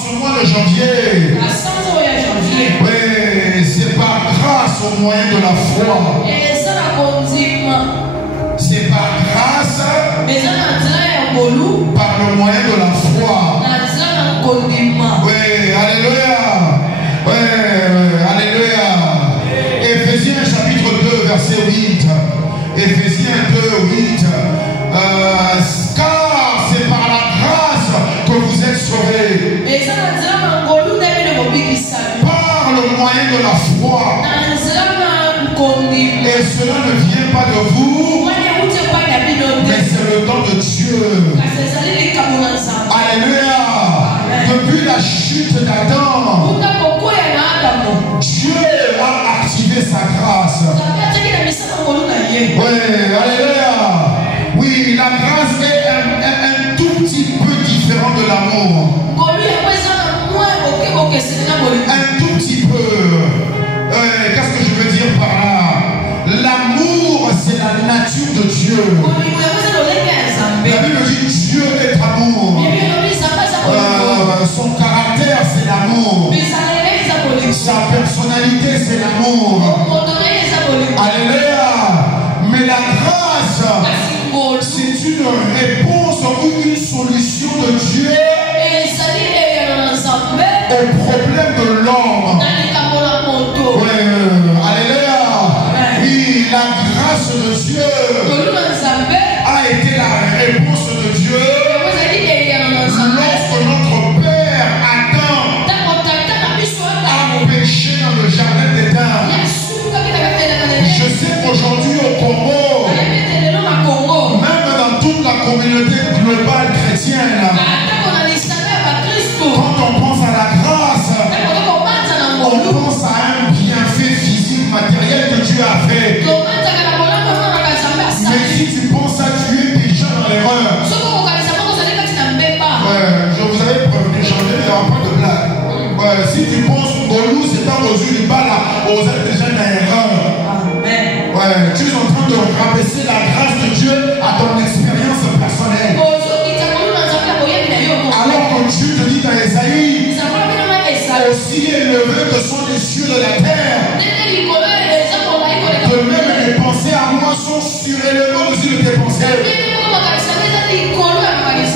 ce mois de janvier, oui, c'est par grâce au moyen de la foi. C'est par grâce par le moyen de la foi. Oui, alléluia. Oui, alléluia. Éphésiens chapitre 2, verset 8. Éphésiens 2, 8. Car c'est par la grâce que vous êtes sauvés. Par le moyen de la foi. Et cela ne vient pas de vous, mais c'est le don de Dieu. Alléluia. Depuis la chute d'Adam, Dieu a activé sa grâce. Oui, alléluia. Oui, la grâce est un tout petit peu différent de l'amour. Un tout petit peu. Qu'est-ce que je veux dire par là? L'amour, c'est la nature de Dieu. La Bible dit Dieu est amour. Son caractère, c'est l'amour. Sa personnalité, c'est l'amour. Alléluia. Mais la grâce, c'est une réponse ou une solution de Dieu au problème de l'homme. Alléluia. Oui, la grâce de Dieu a été la réponse de Dieu lorsque notre Père Adam a péché dans le jardin d'Éden. Je sais qu'aujourd'hui au Congo, même dans toute la communauté globale chrétienne, quand on pense à la grâce, on pense à un bienfait physique, matériel que Dieu a fait. Mais si tu penses à Dieu déjà dans l'erreur, je vous avais prévenu, j'en ai pas de blague. Si tu penses que Golou c'est pas aux yeux du bas là, vous êtes déjà dans l'erreur. Tu es en train de rabaisser la grâce de Dieu à ton expérience personnelle. Alors que Dieu te dit dans Esaïe, aussi élevé que sont les cieux de la terre, de même les pensées à moi sont surélevées au-dessus de tes pensées.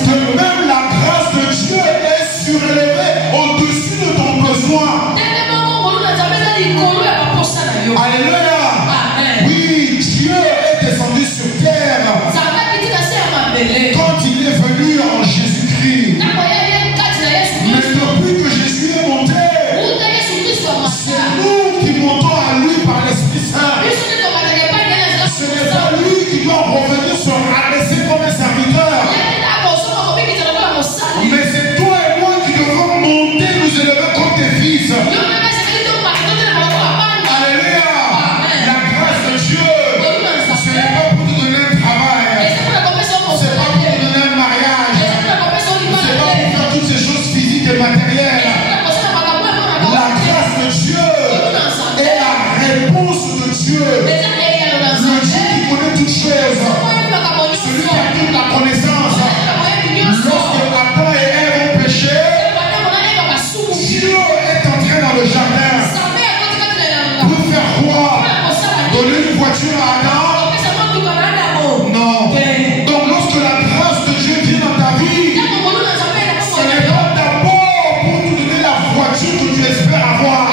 De même la grâce de Dieu est surélevée au-dessus de ton besoin. Alléluia. Oui, Dieu est descendu sur terre quand il est venu en Jésus-Christ. Mais depuis que Jésus est monté, c'est nous qui montons à lui par l'Esprit Saint. Ce n'est pas lui qui doit revenir se rabaisser comme un serviteur. Mais c'est toi et moi qui devons monter, nous élever comme des fils. Alléluia. La grâce de Dieu, ce n'est pas pour te donner un travail. C'est pas pour te donner un mariage. C'est pas pour faire toutes ces choses physiques et matérielles. La grâce de Dieu est la réponse de Dieu. Le Dieu qui connaît toutes choses. Celui qui a toute la connaissance. Lorsque Adam et Ève ont péché, Dieu est entré dans le jardin pour faire quoi? Donner une voiture à Adam? Non. Donc lorsque la grâce de Dieu vient dans ta vie, ce n'est pas d'abord pour te donner la voiture que tu espères avoir.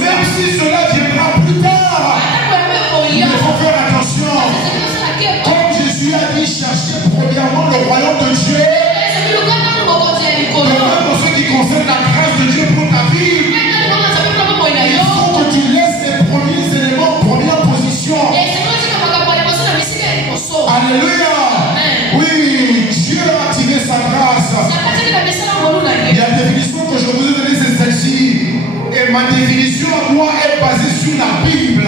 Même si cela viendra plus tard, il faut faire attention. Comme Jésus a dit, cherchez premièrement le royaume de Dieu. De même en ce qui concerne la grâce de Dieu pour ta vie, il faut que tu laisses les premiers éléments en première position. Alléluia. Oui, Dieu a activé sa grâce. Et la définition que je vous ai donnée, c'est celle-ci. Et ma définition à moi est basée sur la Bible.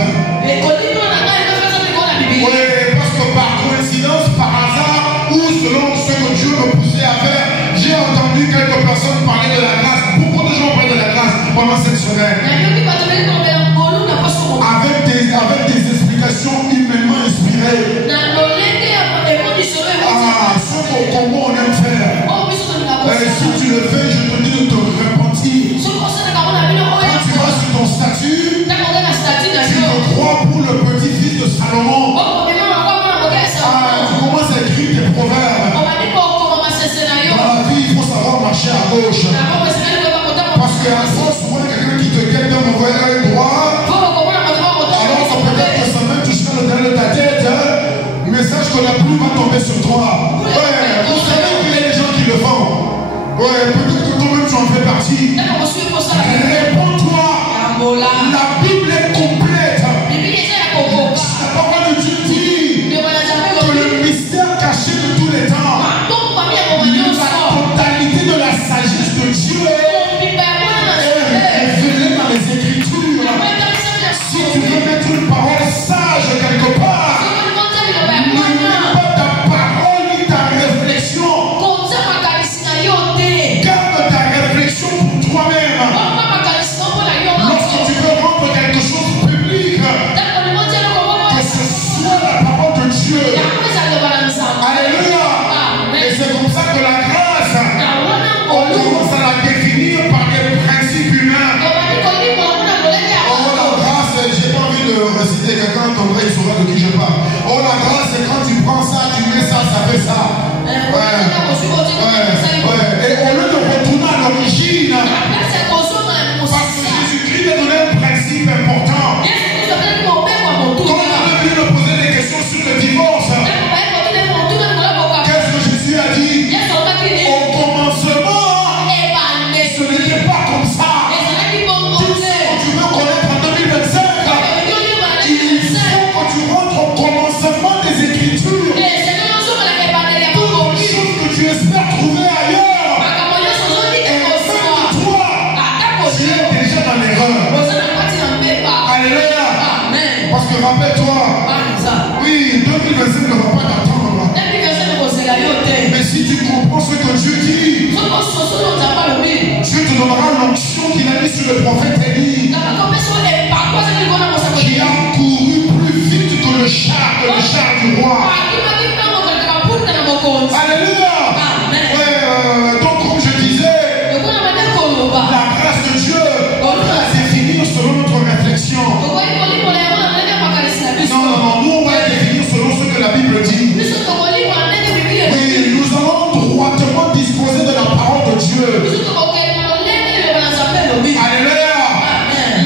Oui, parce que par coïncidence, par hasard, ou selon ce que Dieu me poussait à faire, j'ai entendu quelques personnes parler de la grâce. Beaucoup de gens parlent de la grâce pendant cette semaine. Avec des explications humainement inspirées. Ce qu'au Congo on aime faire. Ce gauche. Parce qu'à force, souvent, quelqu'un qui te guette d'un mauvais œil droit, alors peut-être que ça même touchera le dernier de ta tête, le message que la pluie va tomber sur toi. Ouais, vous savez qu'il y a des gens qui le font. Ouais, peut-être que toi-même tu en fais partie. Réponds-toi. La Bible est complète. La parole de Dieu dit que le mystère caché de tous les temps, la totalité de la sagesse de Dieu est révélée dans les Écritures. Si tu veux mettre une parole sage quelque part, ne mets pas ta parole ni ta réflexion. Garde ta réflexion pour toi-même. Lorsque tu veux rendre quelque chose public, que ce soit la parole de Dieu. Alléluia. Et c'est comme ça que la grâce, on commence à la définir par des principes humains. Oh, la grâce, j'ai pas envie de reciter quelqu'un, ton vrai, il saura de qui je parle. Oh, la grâce, c'est quand tu prends ça, tu mets ça, ça fait ça. Ouais. Et au lieu de retourner à l'origine, parce que Jésus-Christ a donné un principe important. Quand on a venu me poser des questions sur le divorce, qu'est-ce que Jésus a dit? Au commencement, ce n'était pas comme ça. Tu veux connaître en 2025, il faut que tu rentres au commencement des Écritures. Toutes les choses que tu espères trouver ailleurs, et toi, tu es déjà dans l'erreur. Alléluia. Parce que rappelle-toi, oui, 2025 ne va pas t'attendre. Mais si tu comprends ce que Dieu dit, Dieu te donnera l'onction qu'il a mis sur le prophète Élie, qui a couru plus vite que le char du roi. Alléluia. Ouais, donc comme je disais, la grâce de Dieu doit la définir selon notre réflexion. Non, nous on va la définir selon ce que la Bible dit. Oui, nous allons droitement disposer de la parole de Dieu. Alléluia.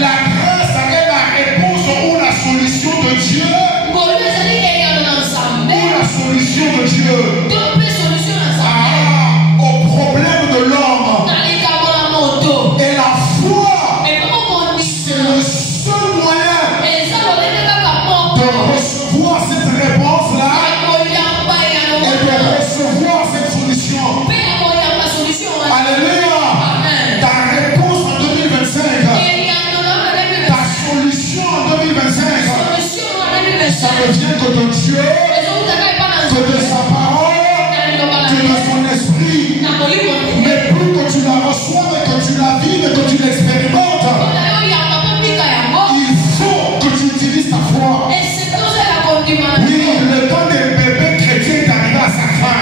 La grâce est la réponse ou la solution de Dieu. Ou la solution de Dieu au problème de l'homme. Et la foi, c'est le seul moyen de recevoir cette réponse-là et de recevoir cette solution. Alléluia. Ta réponse en 2025, ta solution en 2025, ça ne vient que de Dieu, que de sa parole, que de son esprit. Mais plus que tu la reçois et que tu la vives et que tu l'expérimentes, il faut que tu utilises ta foi. Oui, le temps des bébés chrétiens est arrivé à sa fin.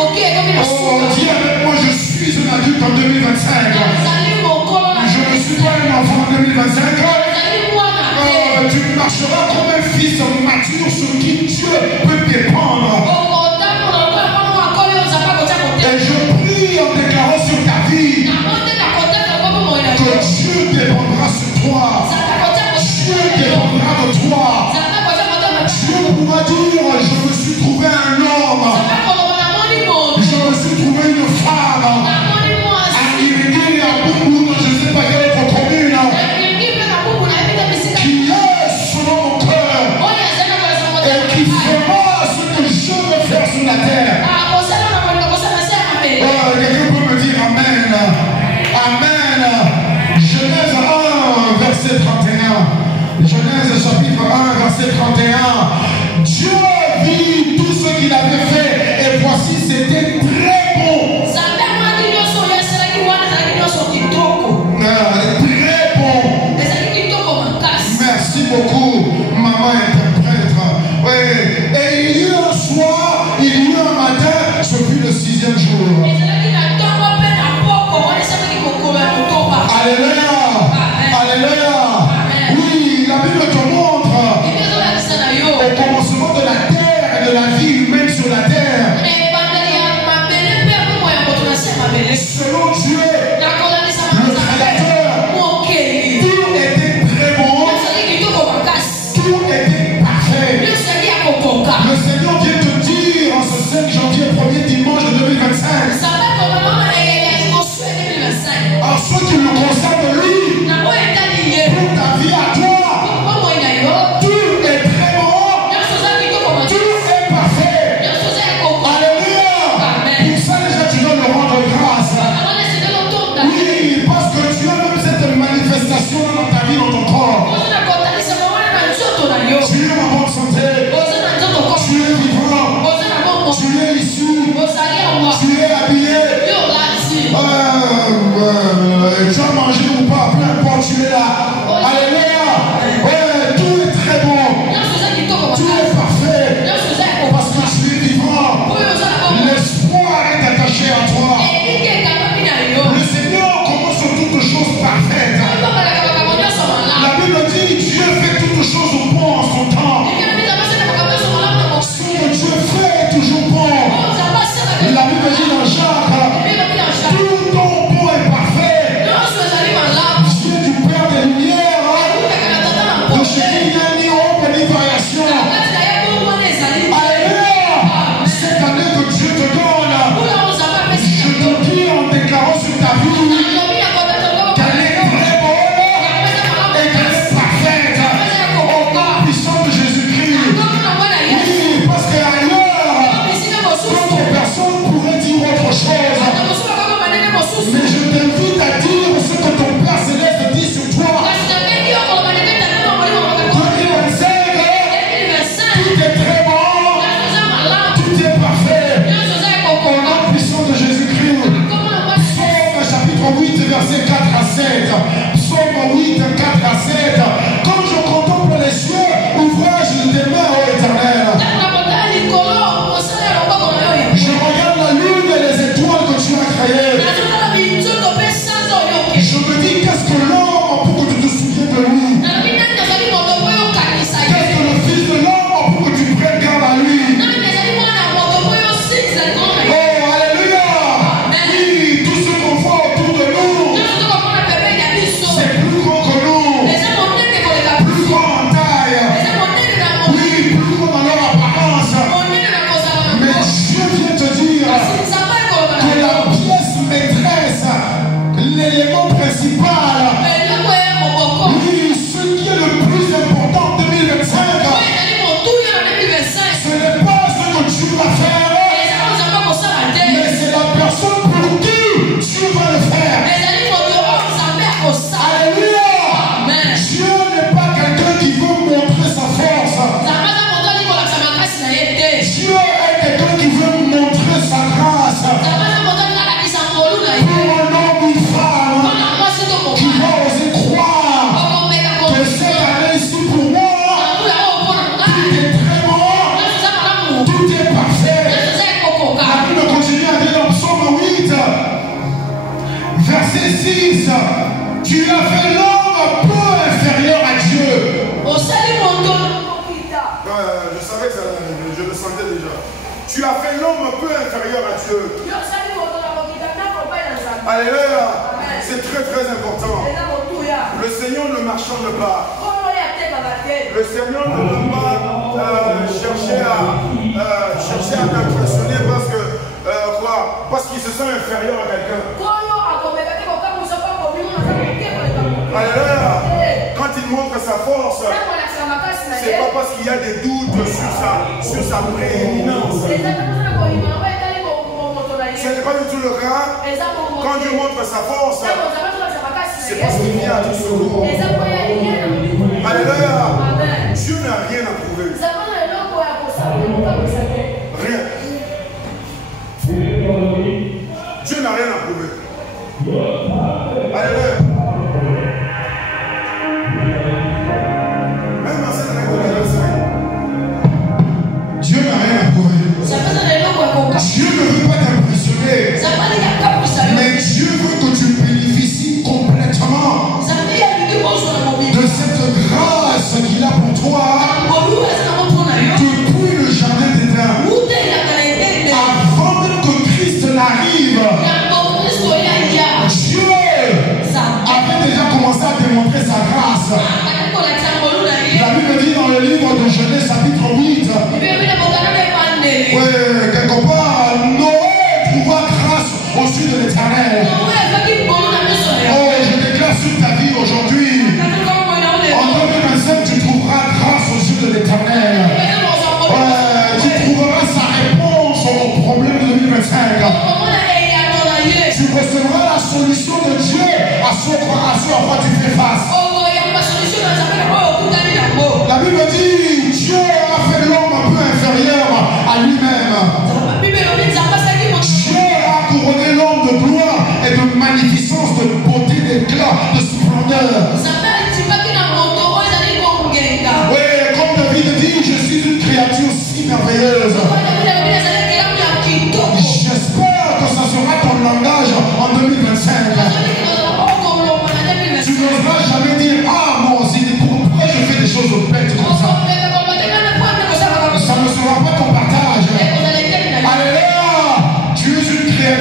Oh, dis avec moi, je suis un adulte en 2025. Je ne suis pas un enfant en 2025. Tu marcheras comme un fils mature sur qui Dieu peut dépendre. Et je prie en déclarant sur ta vie que Dieu dépendra sur toi. Dieu dépendra de toi. Dieu pourra dire, je me suis trouvé un homme. Je me suis trouvé une femme. À Irigé et à Boubou, je ne sais pas quelle autre commune. Qui est selon mon cœur. Et qui fera ce que je veux faire sur la terre. Quelqu'un peut me dire Amen. Amen. Genèse 1, verset 31. Genèse chapitre 1, verset 31. Dieu vit tout ce qu'il avait fait et voici c'était très bon. Très bon. Merci beaucoup, maman interprète. Oui. Et il y eut un soir, il y eut un matin, ce fut le 6e jour. Alléluia. Alléluia. Oui, la Bible te montre au commencement de la terre et de la vie humaine sur la terre. Tu es habillé. Tu as mangé ou pas, peu importe, tu es là. Alléluia. Tout est très bon. Tout est parfait. Parce que tu es vivant. L'espoir est attaché à toi. Le Seigneur commence sur toutes choses parfaites. La Bible dit Dieu fait toutes choses bon en son temps. Ce que Dieu fait est toujours bon. La Bible dit dans Jacques, tout ton bon est parfait. Dieu du Père des Lumières, de chez qui il n'y a ni ombre ni variation. Alléluia. Cette année que Dieu te donne, je te dis en déclarant sur ta vie qu'elle est très bonne et qu'elle est parfaite au nom puissant de Jésus-Christ. Oui, parce qu'ailleurs, d'autres personnes pourraient dire autre chose. Mais je t'invite à dire ce que ton Père Céleste dit sur toi. 2025, tout est très bon, tout est parfait au nom puissant de Jésus-Christ. Psaume chapitre 8, verset 4 à 7. Psaume 8, 4 à 7. Quand je contemple les cieux, ouvrage tes mains, ô Éternel. Je regarde la lune et les étoiles que tu as créées. Je me dis, qu'est-ce que l'homme pour que tu te souviennes de lui? Qu'est-ce que le Fils de l'homme pour que tu prennes garde à lui? Oh, alléluia! Oui, tout ce qu'on voit autour de nous, c'est plus grand que nous, plus grand en taille, oui, plus grand dans leur apparence. Mais Dieu vient te dire que la pièce maîtresse, l'élément principal, oui, ce qui est le plus important en 2025, ce n'est pas ce que tu vas faire, mais c'est la personne pour qui tu vas le faire. Alléluia. Dieu n'est pas quelqu'un qui veut montrer sa force. Dieu est quelqu'un qui veut montrer sa grâce pour un homme ou une femme qui va oser croire que cette année ici pour moi, tout est très bon, tout est parfait. La Bible continue à dire dans Psaume 8, verset 6, tu as fait l'homme peu inférieur à Dieu. Je savais que je le sentais déjà. Tu as fait l'homme peu inférieur à Dieu. Alléluia. C'est très très important. Le Seigneur ne marchande pas. Le Seigneur ne peut pas chercher à t'impressionner parce que parce qu'il se sent inférieur à quelqu'un. Alléluia. Quand il montre sa force, c'est pas parce qu'il y a des doutes sur sa prééminence. Ce n'est pas du tout le cas. Quand Dieu montre sa force, c'est parce qu'il vient à tout secours. Alléluia. Dieu n'a rien à prouver. Rien. Dieu n'a rien à prouver. Alléluia. Même dans cette règle de Dieu n'a rien à prouver. Dieu ne veut pas t'impressionner. Mais Dieu veut que tu bénéficies complètement de cette grâce qu'il a pour toi depuis le jardin d'Éden. Avant même que Christ n'arrive, Dieu avait déjà commencé à démontrer sa grâce. La Bible dit dans le livre de Genèse chapitre 8, quelque part, Noé trouva grâce aux yeux de l'Éternel. Oh, je déclare sur ta vie aujourd'hui, en 2025, tu trouveras grâce aux yeux de l'Éternel. Tu trouveras sa réponse aux problèmes de 2025. Tu recevras la solution de Dieu à ce à quoi tu fais face. La Bible dit Dieu a fait l'homme un peu inférieur à lui-même. Dieu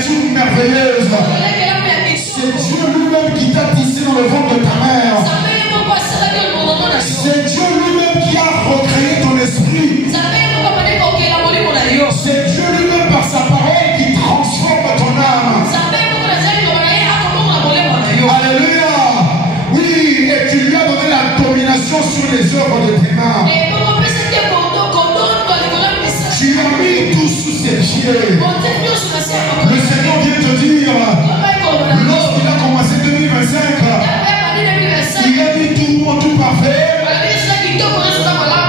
créature merveilleuse. C'est Dieu lui-même qui t'a tissé dans le ventre de ta mère. C'est Dieu lui-même qui a recréé ton esprit. C'est Dieu lui-même par sa parole qui transforme ton âme. Alléluia. Oui, et tu lui as donné la domination sur les œuvres de tes mains. Tu as mis tout sous ses pieds. Le Seigneur vient te dire, lorsqu'il a commencé 2025, il a mis tout parfait.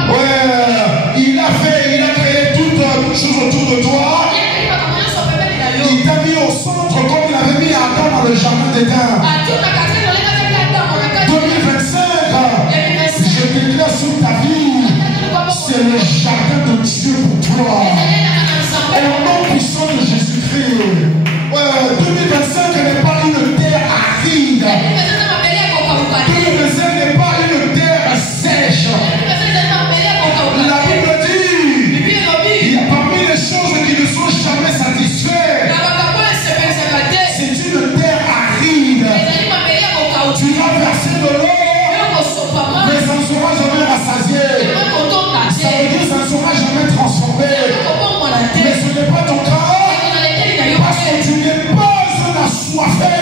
Ouais, il a créé toutes choses autour de toi. Il t'a mis au centre comme il avait mis Adam dans le jardin d'Éden. 2025, je déclare sur ta vie, c'est le jardin de Dieu pour toi. Au nom puissant de Jésus-Christ. 2025 n'est pas une terre aride. 2025 n'est pas une terre sèche. La Bible dit, il y a parmi les choses qui ne sont jamais satisfaites. C'est une terre aride. Tu vas verser de l'eau, mais ça ne sera jamais rassasié. Ça veut dire que ça ne sera jamais transformé. Mais ce n'est pas ton cas, parce que tu n'es pas un assoiffé.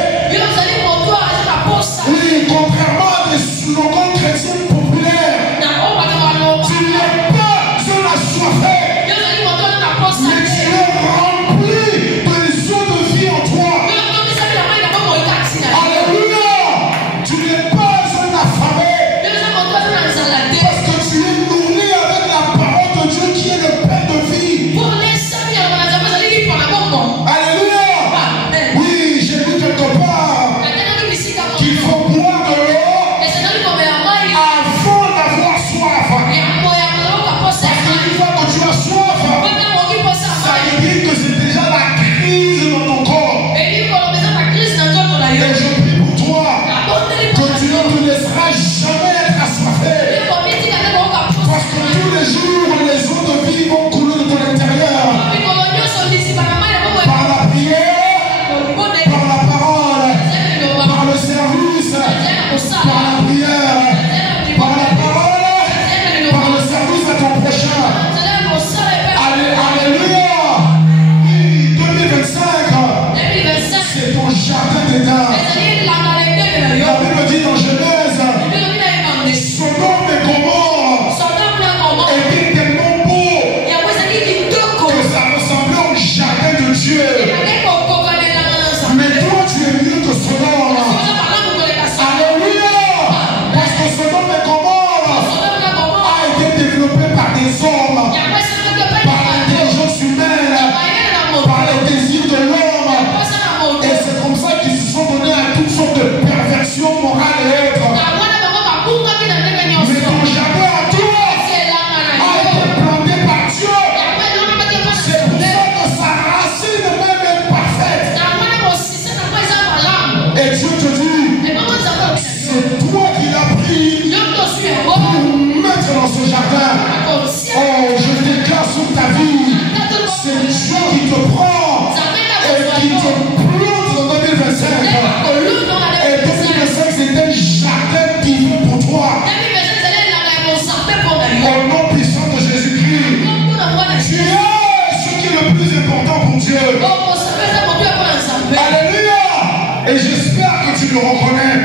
Oui, contrairement à des slogans chrétiens populaires, tu n'es pas un assoiffé, mais tu es rempli des eaux de vie en toi. Alléluia. Tu n'es pas un affamé, parce que tu es nourri avec la parole de Dieu qui est le pain de vie. Alléluia. Oui, j'ai vu quelque part qu'il faut boire de l'eau avant d'avoir soif. Parce qu'une fois que tu as soif, ça veut dire que c'est déjà la crise dans ton corps. Et je prie pour toi que tu ne te laisseras jamais être assoiffé. Parce que tous les jours, les eaux de vie vont couler de ton intérieur. Par la prière, par la parole, par le service, par la prière, par la parole, par le service à ton prochain. Alléluia. Oui, 2025, c'est ton jardin d'Éden. La Bible dit dans Genèse, Sodome et Gomorrhe étaient tellement beaux que ça ressemblait au jardin de Dieu. Mais toi, tu es mieux que Sodome. Alléluia. Parce que Sodome et Gomorrhe a été développé par des hommes, par l'intelligence humaine, par les désirs de l'homme. Et c'est comme ça qu'ils se sont donnés à toutes sortes de perversions morales et autres. Mais ton jardin à toi a été planté par Dieu. C'est pour ça que sa racine même est parfaite. Et Dieu te dit, c'est toi qui l'as pris pour mettre dans ce jardin. Oh, je déclare sur ta vie, c'est Dieu qui te prend et qui te plante en 2025. Et 2025, c'est un jardin divin pour toi. Au nom puissant de Jésus-Christ, tu es ce qui est le plus important pour Dieu. Alléluia. Et j'espère que tu le reconnais.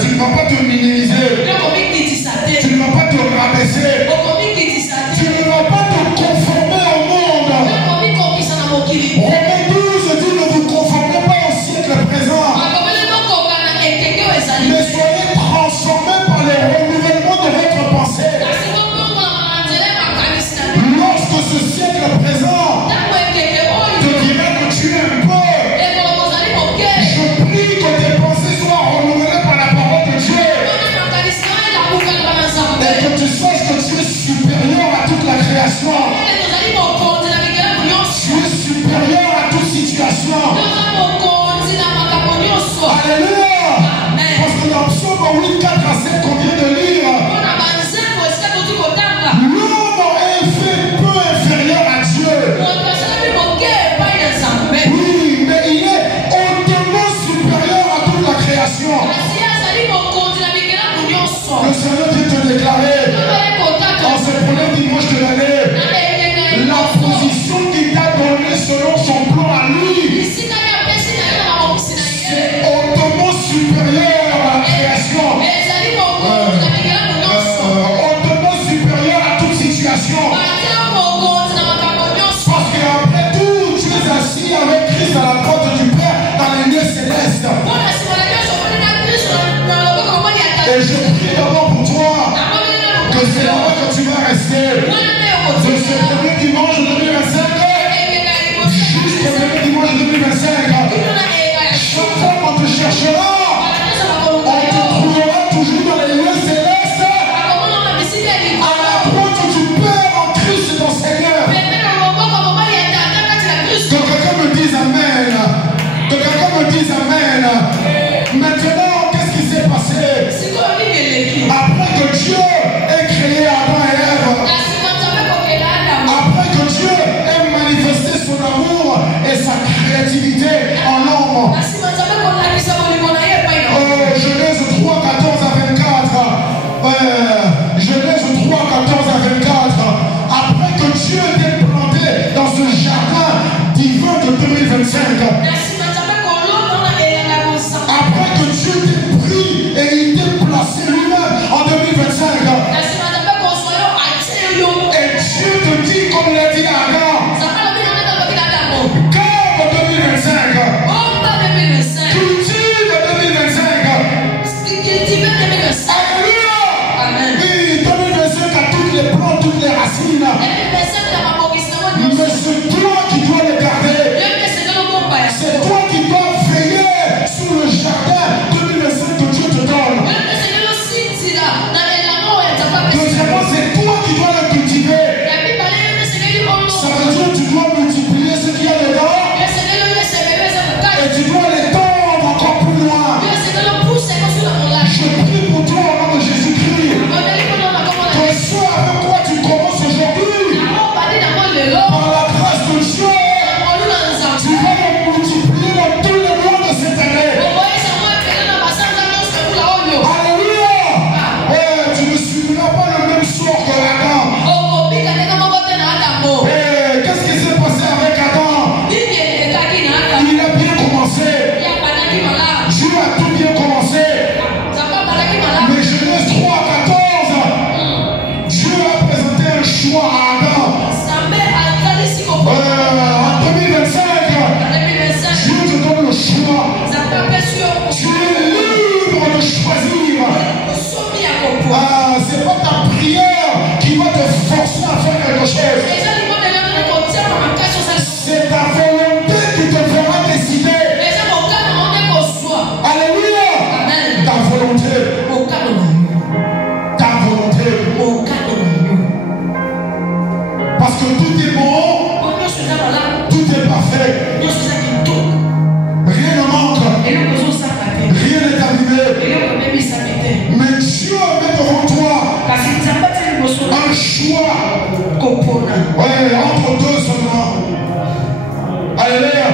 Tu ne vas pas te minimiser. Tu ne vas pas te rabaisser. Tu ne vas pas te conformer au monde. Romains 12 dit, ne vous conformez pas au siècle présent, mais soyez transformés par le renouvellement de votre pensée. Lorsque ce siècle présent te dira que tu es un peu, je prie que tes pensées soient renouvelées par la parole de Dieu. c'est là que tu vas rester. De ce premier dimanche de 2025 jusqu'au premier dimanche de 2025. Chaque fois qu'on te cherchera, on te trouvera toujours dans les lieux célestes. À la pointe du Père en Christ ton Seigneur. Que quelqu'un me dise Amen. Que quelqu'un me dise Amen. Maintenant, qu'est-ce qui s'est passé? Après que Dieu ait créé Adam et Ève, après que Dieu ait manifesté son amour et sa créativité en l'homme. Genèse 3, 14 à 24. Genèse 3, 14 à 24. Après que Dieu ait planté dans ce jardin divin de 2025. Après que Dieu t'ait pris et il t'ait placé lui-même en 2025. Et Dieu te dit, comme il a dit à Adam, comme 2025, cultive 2025. Alléluia. Oui, 2025 a toutes les plantes, toutes les racines. Mais c'est toi qui dois les garder. C'est toi qui dois veiller sur le jardin 2025 que Dieu te donne. Deuxièmement, c'est toi qui dois le cultiver. Ça veut dire que tu dois multiplier ce qu'il y a dedans et tu dois l'étendre encore plus loin. Je prie pour toi au nom de Jésus-Christ. Que ce avec quoi tu commences aujourd'hui, par la grâce de Dieu, tu vas le multiplier dans tous les mois de cette année. Alléluia. Tu ne suivras pas le même sort que Adam. Qu'est-ce qui s'est passé avec Adam? Il a bien commencé. Dieu a tout bien commencé. Mais Genèse 3, 14, Dieu a présenté un choix à Adam. En 2025, Dieu te donne le choix. Tu es libre de choisir. C'est pas ta prière qui va te forcer à faire quelque chose. C'est ta volonté qui te fera décider. Alléluia. Ta volonté. Ta volonté. Parce que tout est bon, tout est parfait. Rien ne manque. Rien n'est arrivé. Mais Dieu met devant toi un choix. Ouais, entre deux seulement. Alléluia.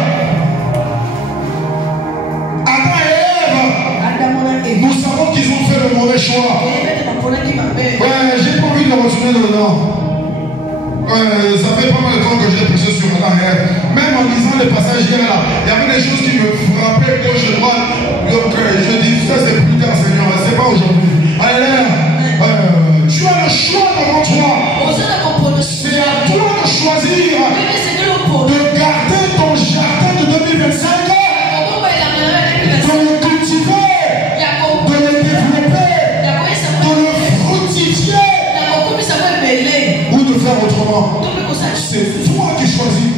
Adam et Ève, nous savons qu'ils ont fait le mauvais choix. Ouais, j'ai pas envie de retourner dedans. Ça fait pas mal de temps que j'ai prêché sur Adam et Ève. Même en lisant les passages hier là, il y avait des choses qui me frappaient gauche et droite. Donc je dis, ça c'est plus tard Seigneur, c'est pas aujourd'hui. Alléluia. Tu as le choix devant toi. C'est à toi de choisir de garder ton jardin de 2025, de le cultiver, de le développer, de le fructifier ou de faire autrement. C'est toi qui choisis.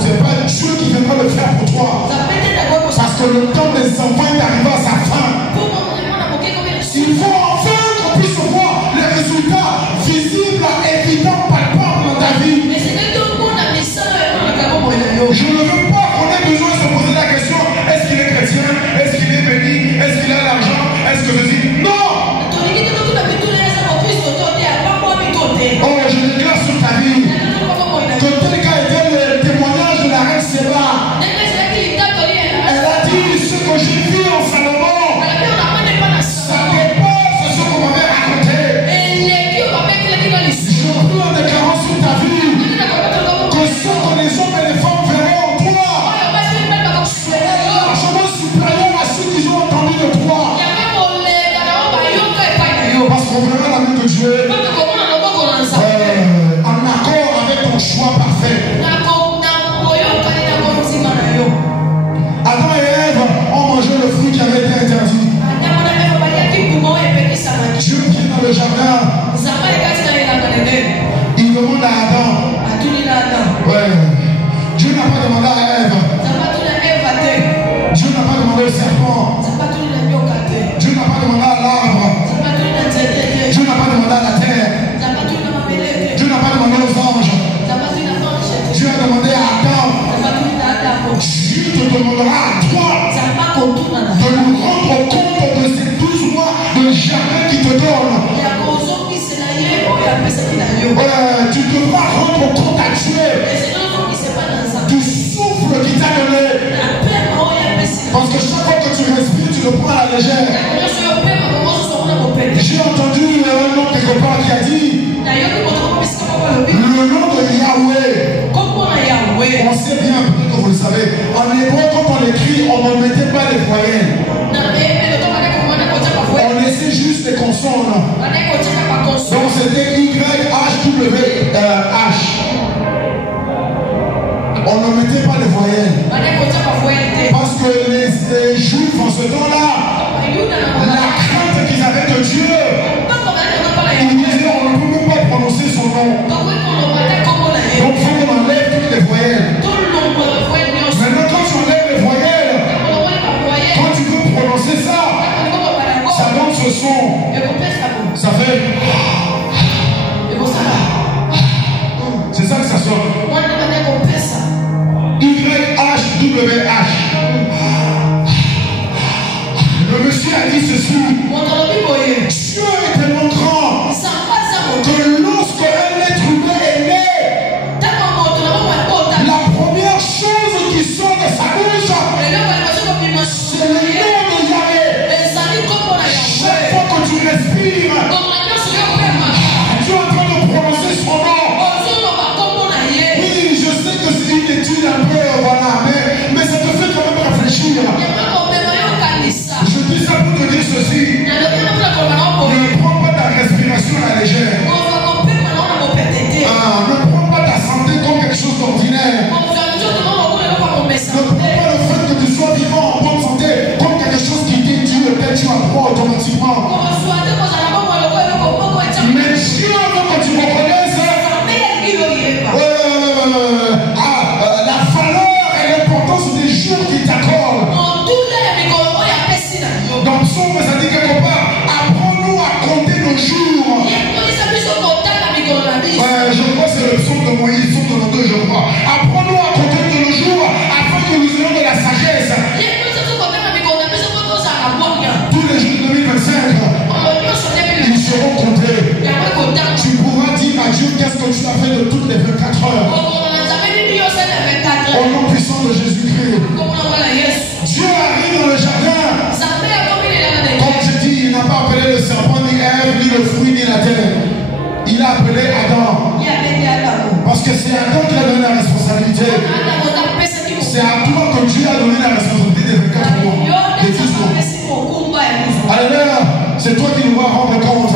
C'est pas Dieu qui viendra le faire pour toi. Parce que le temps des enfants est arrivé à sa fin. Il faut enfin qu'on puisse voir les résultats visibles, évidents, palpables dans ta vie. Je ne veux pas qu'on ait besoin de se poser la question, est-ce qu'il est chrétien? Est-ce qu'il est béni? Est-ce qu'il a l'argent? Est-ce que ceci? Non! Oh, je déclare sur ta vie que tel qu'a été le témoignage de la reine Séba. Elle a dit ce que j'ai vu en Salomon, ça dépasse ce qu'on m'avait raconté. Je prie en déclarant sur ta vie que ce que les hommes et les femmes verront donnera à toi de nous rendre compte de ces 12 mois de jardin qui te donne. Tu devras rendre compte à Dieu du souffle qui t'a donné. Parce que chaque fois que tu respires, tu le prends à la légère. J'ai entendu un nom quelque part qui a dit le nom de Yahweh. On sait bien, peut-être que vous le savez, en hébreu, quand on l'écrit, on ne mettait pas les voyelles. On laissait juste les consonnes. Donc c'était YHWH. On ne mettait pas les voyelles. Parce que les Juifs en ce temps-là, la crainte qu'ils avaient de Dieu, ils disaient on ne peut même pas prononcer son nom. Donc il faut qu'on enlève toutes les voyelles. Maintenant quand tu enlèves les voyelles, quand tu veux prononcer ça, ça donne ce son. Ça fait... C'est ça que ça sonne. YHWH. Le monsieur a dit ceci. Dieu est tellement grand que lorsque un être humain est né, la première chose qui sort de sa bouche, c'est le nom de Yahweh. Chaque fois que tu respires, tu es en train de prononcer son nom. Oui, je sais que c'est une étude un peu, voilà, mais ça te fait quand même réfléchir. Je dis ça pour te dire ceci. Ne prends pas ta respiration à la légère. Ne prends pas ta santé comme quelque chose d'ordinaire. Ne prends pas le fait que tu sois vivant en bonne santé comme quelque chose qui t'est dû et que tu apprends automatiquement. Mais Dieu veut que tu reconnaisses la valeur et l'importance des jours qu'il t'accorde. Dans le psaume, ça dit quelque part, apprends-nous à compter nos jours. Je crois que c'est le psaume de Moïse, psaume de nos deux, je crois. Apprends-nous à compter nos jours afin que nous ayons de la sagesse. Tous les jours de 2025, ils seront comptés. Tu pourras dire à Dieu qu'est-ce que tu as fait de toutes les 24 heures. Au nom puissant de Jésus-Christ. Dieu arrive dans le jardin. Comme je dis, il n'a pas appelé le serpent, ni Ève, ni le fruit, ni la terre. Il a appelé Adam. Parce que c'est Adam qui a donné la responsabilité. C'est à toi que Dieu a donné la responsabilité des 24 mois. Des 10 mois. Alléluia. C'est toi qui nous vas rendre compte.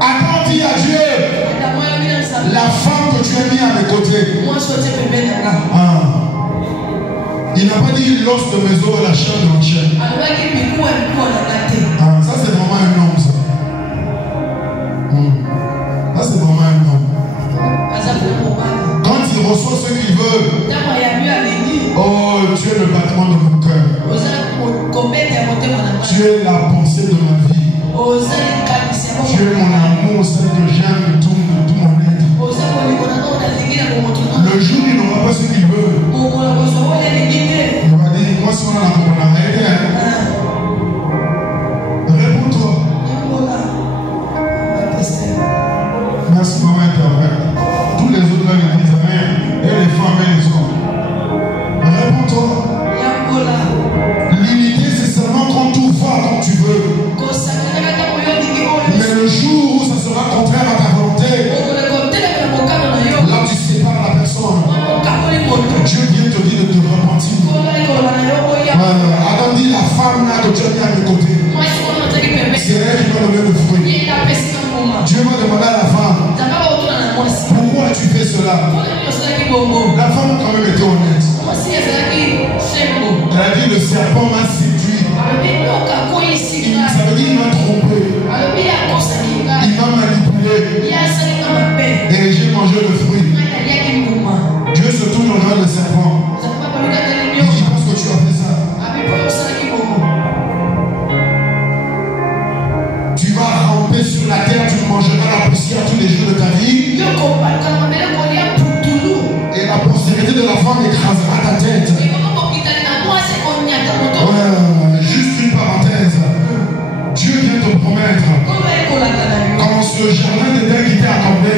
Adam dit à Dieu, la femme que tu as mis à mes côtés. Il n'a pas dit l'os de mes os et la chair de ma chair. Ça c'est vraiment un homme ça. Ça c'est vraiment un homme. Quand il reçoit ce qu'il veut, oh tu es le battement de mon cœur. Tu es la pensée de ma vie. Tu es mon amour, celle que j'aime de tout mon être. Le jour il n'aura pas ce qu'il veut. Il va dire, moi si on a la arrêté. Réponds-toi. Merci maman interprète. Tous les autres là ils disent rien. Et les femmes et les hommes. Réponds-toi. L'unité c'est seulement quand tout va comme tu veux. Mais le jour où ça sera contraire à ta volonté, là tu sépares la personne. Dieu vient te dire de te repentir. Adam dit la femme là que tu as mis à mes côtés, c'est elle qui va donner le fruit. Dieu va demander à la femme, pourquoi tu fais cela? La femme a quand même été honnête. Elle a dit le serpent m'a séduit. Ça veut dire il m'a trompé. Il m'a manipulé. Et j'ai mangé le fruit. Dieu se tourne vers le serpent. Il dit parce que tu as fait ça. Tu vas ramper sur la terre, tu mangeras la poussière tous les jours de ta vie. Et la postérité de la femme serpent écrasera ta tête. Juste une parenthèse. Dieu vient te promettre, quand ce jardin d'Éden qui t'est accordé,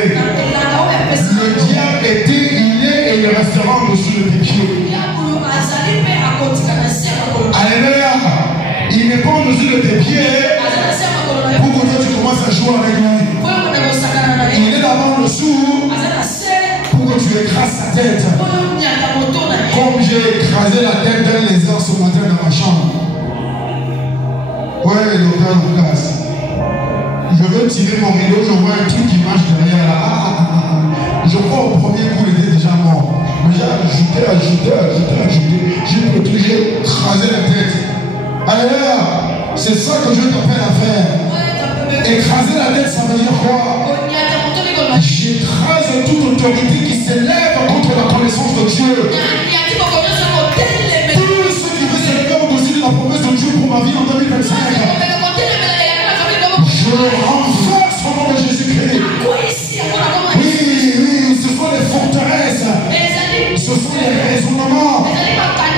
le diable était, il est et il restera en dessous de tes pieds. Alléluia. Il n'est pas en dessous de tes pieds pour que toi tu commences à jouer avec lui. Il est d'abord en dessous pour que tu écrases sa tête. Comme j'ai écrasé la tête d'un lézard ce matin dans ma chambre. Ouais, docteur Lucas. Je veux tirer mon rideau, je vois un truc qui marche derrière là. Je crois au premier coup, il était déjà mort. Mais j'ai ajouté. J'ai protégé, écrasé la tête. Alléluia. C'est ça que Dieu t'appelle à faire. Écraser la tête, ça veut dire quoi? J'écrase toute autorité qui s'élève contre la connaissance de Dieu. Tout ce qui veut s'élever au-dessus de la promesse de Dieu pour ma vie en 2025. Je renforce au nom de Jésus-Christ. Oui, ce sont les forteresses. Ce sont les raisonnements.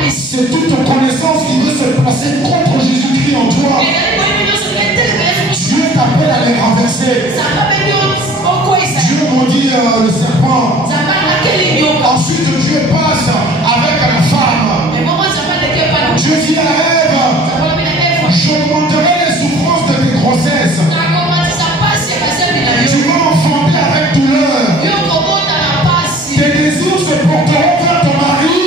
C'est toute connaissance qui veut se placer contre Jésus-Christ en toi. Dieu t'appelle à les renverser. Dieu maudit le serpent. Ensuite Dieu passe avec la femme. Dieu dit à Ève, j'augmenterai les souffrances de tes grossesses. Tu vas enfanter avec douleur. Tes désirs se porteront vers ton mari.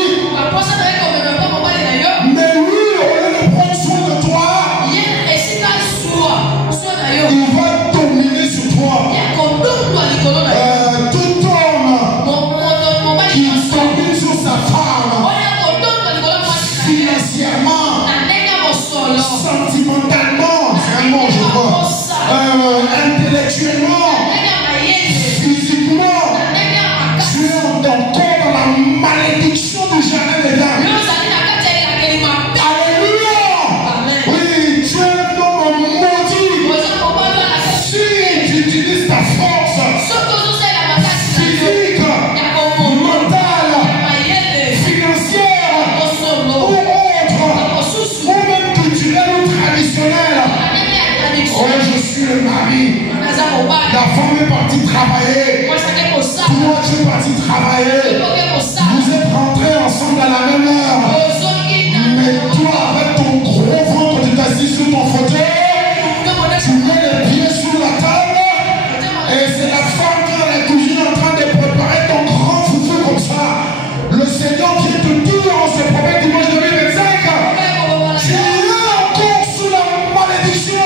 Mais lui, au lieu de prendre soin de toi, il va dominer sur toi. Tout homme qui domine sur sa femme, financièrement, sentimentalement, c'est un mot, je crois, intellectuellement, physiquement, tu es encore dans la malédiction du jardin d'Éden. Alléluia. Oui, tu es un homme maudit. Si tu utilises ta force physique, mentale, financière ou autre, ou même culturelle ou traditionnelle, oh, je suis le mari. La femme est partie travailler. Toi, tu es parti travailler. Vous êtes rentrés ensemble à la même heure. Mais toi, avec ton gros ventre, tu t'assis sur ton fauteuil. Tu mets les pieds sur la table. Et c'est la femme qui est dans la cuisine en train de préparer ton grand foufou comme ça. Le Seigneur vient te dire en ce prophète dimanche 2025. Tu es encore sous la malédiction.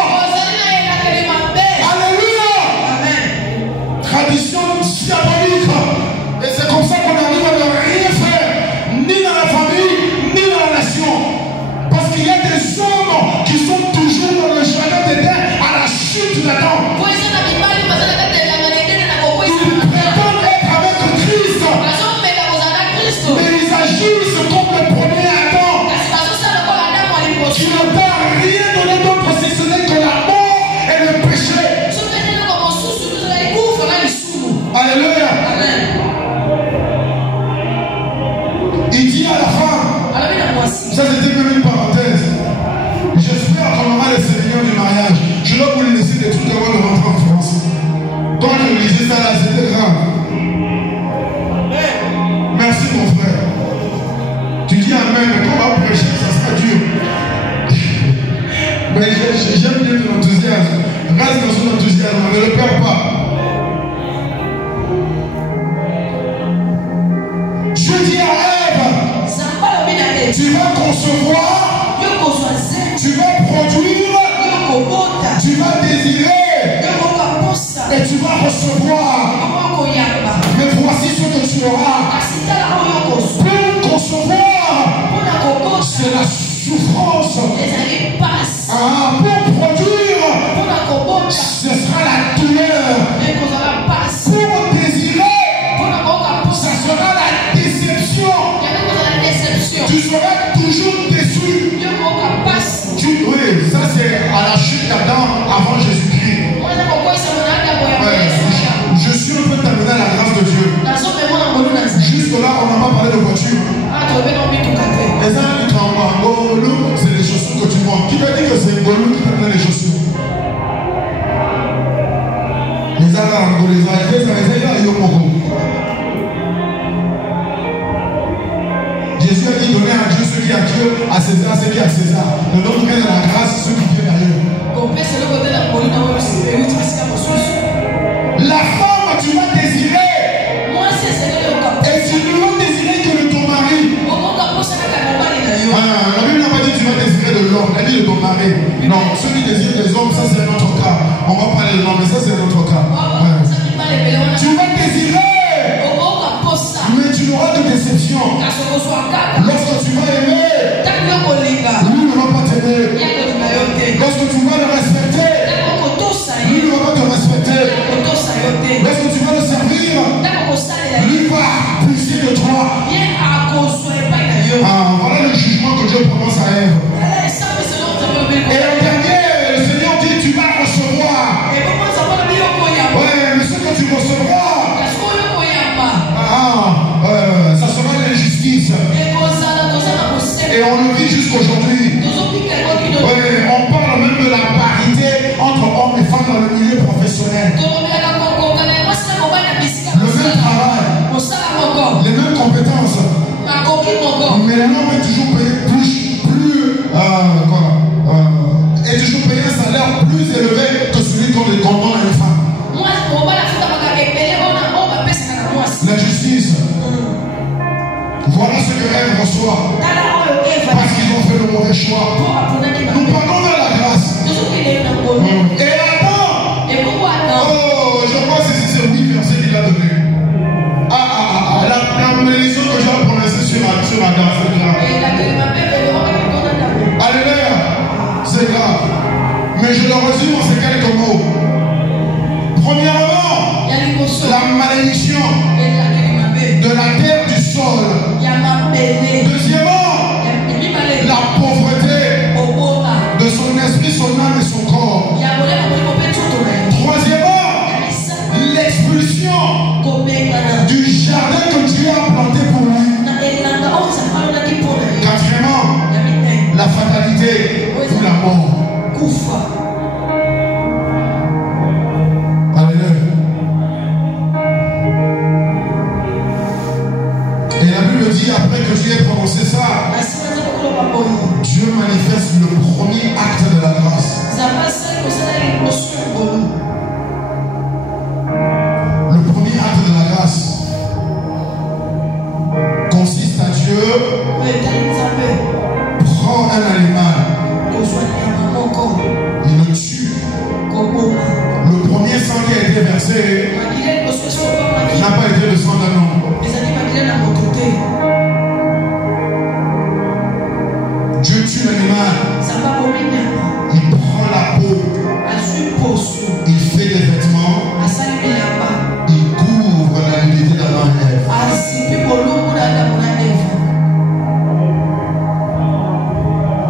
Alléluia. Tradition diabolique. Et c'est comme ça qu'on arrive à ne rien faire, ni dans la famille, ni dans la nation. Parce qu'il y a des hommes qui sont toujours dans le jardin d'Éden à la chute d'Adam. Ils prétendent être avec Christ, mais ils agissent comme le premier Adam, qui ne t'a rien donné d'autre si ce n'est que la mort et le péché. Alléluia. Il dit à la femme, ça c'était même une parenthèse, j'espère qu'on aura les cérémonies du mariage. Je dois vous les laisser des trucs avant de rentrer en France. Quand je lisais ça là, c'était grave. Merci mon frère. Tu dis amen, mais quand on va prêcher, ça sera dur. Mais j'aime bien ton enthousiasme. Reste dans son enthousiasme, ne le perds pas. Je dis à Ève, tu vas concevoir, tu vas produire, tu vas désirer, et tu vas recevoir. Mais voici ce que tu auras. Pour concevoir, c'est la souffrance. Pour produire, ce sera la douleur. Pour désirer, ça sera la déception. Tu seras toujours déçu. Oui, ça c'est à la chute d'Adam avant Jésus-Christ. Je suis un peu terminé à la grâce de Dieu. Juste là, on n'a pas parlé de voiture. Les amis qui ont c'est les chaussures que tu vois. Qui t'a dit que c'est Ngolou qui t'a donné les chaussures? Les Arabes, les Jésus a dit donner à Dieu ce qui est à Dieu, à César ce qui est à César. Ne donne rien de la grâce ceux qui viennent d'ailleurs. La femme, tu vas désirer. Et tu ne vas désirer que de ton mari. La Bible n'a pas dit que tu vas désirer de l'homme, elle dit de ton mari. Non, ceux qui désirent des hommes, ça c'est notre cas. On va parler de l'homme, mais ça c'est notre cas. Ouais. Tu vas désirer. Mais tu n'auras de déception. Lorsque tu vas aimer, lui ne va pas t'aimer. Lorsque tu vas le respecter, lui ne va pas te respecter. Lorsque tu vas le servir, lui va pousser de toi. Voilà le jugement que Dieu prononce à Ève. Et le dernier, le Seigneur dit tu vas recevoir. Ouais, mais ce que tu recevras, ça sera l'injustice. Et on le vit jusqu'aujourd'hui. Ouais, on parle même de la parité entre hommes et femmes dans le milieu professionnel. Le même travail, les mêmes compétences. Mais l'homme est toujours payé est toujours payé un salaire plus élevé que celui qu'on donne à une femme. La justice. Voilà ce que Ève reçoit. Parce qu'ils ont fait le mauvais choix. Nous parlons de la grâce. Et Adam. Oh, je pense que c'est 8 versets qu'il a donné. La bénédiction que j'ai prononcée sur Adam, c'est grave. Alléluia. C'est grave. Mais je le résume en ces quelques mots. Premièrement, la malédiction de la terre du sol. Deuxièmement, la pauvreté de son esprit, son âme et son corps. Troisièmement, l'expulsion du jardin que Dieu a planté pour lui. Quatrièmement, la fatalité ou la mort. Après que Dieu ait prononcé ça, Dieu manifeste le premier acte de la grâce. Le premier acte de la grâce consiste à Dieu prend un animal, il le tue. Le premier sang qui a été versé n'a pas été le sang d'un homme. Dieu tue l'animal, il prend la peau, il fait des vêtements, il couvre la nudité d'Adam et Ève.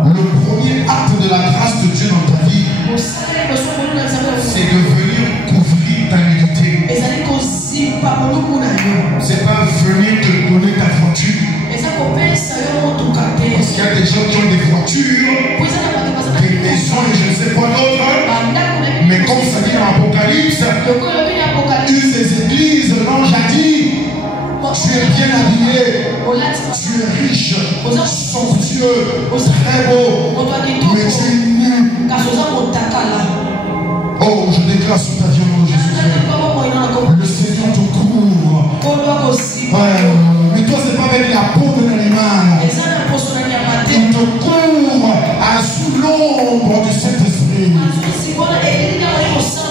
Le premier acte de la grâce de Dieu dans ta vie, c'est de venir couvrir ta nudité. C'est pas venir te donner ta voiture. Parce qu'il y a des gens qui ont des voitures, des maisons et je ne sais quoi d'autre. Mais comme ça dit dans l'Apocalypse, une des églises, l'ange a dit, tu es bien habillé, tu es riche, somptueux, très beau, mais tu es nu. Oh, je déclare sur ta vie au nom de Jésus-Christ. Le Seigneur te couvre. Mais toi, c'est pas avec la peau de l'animal. Il te couvre sous l'ombre du Saint-Esprit.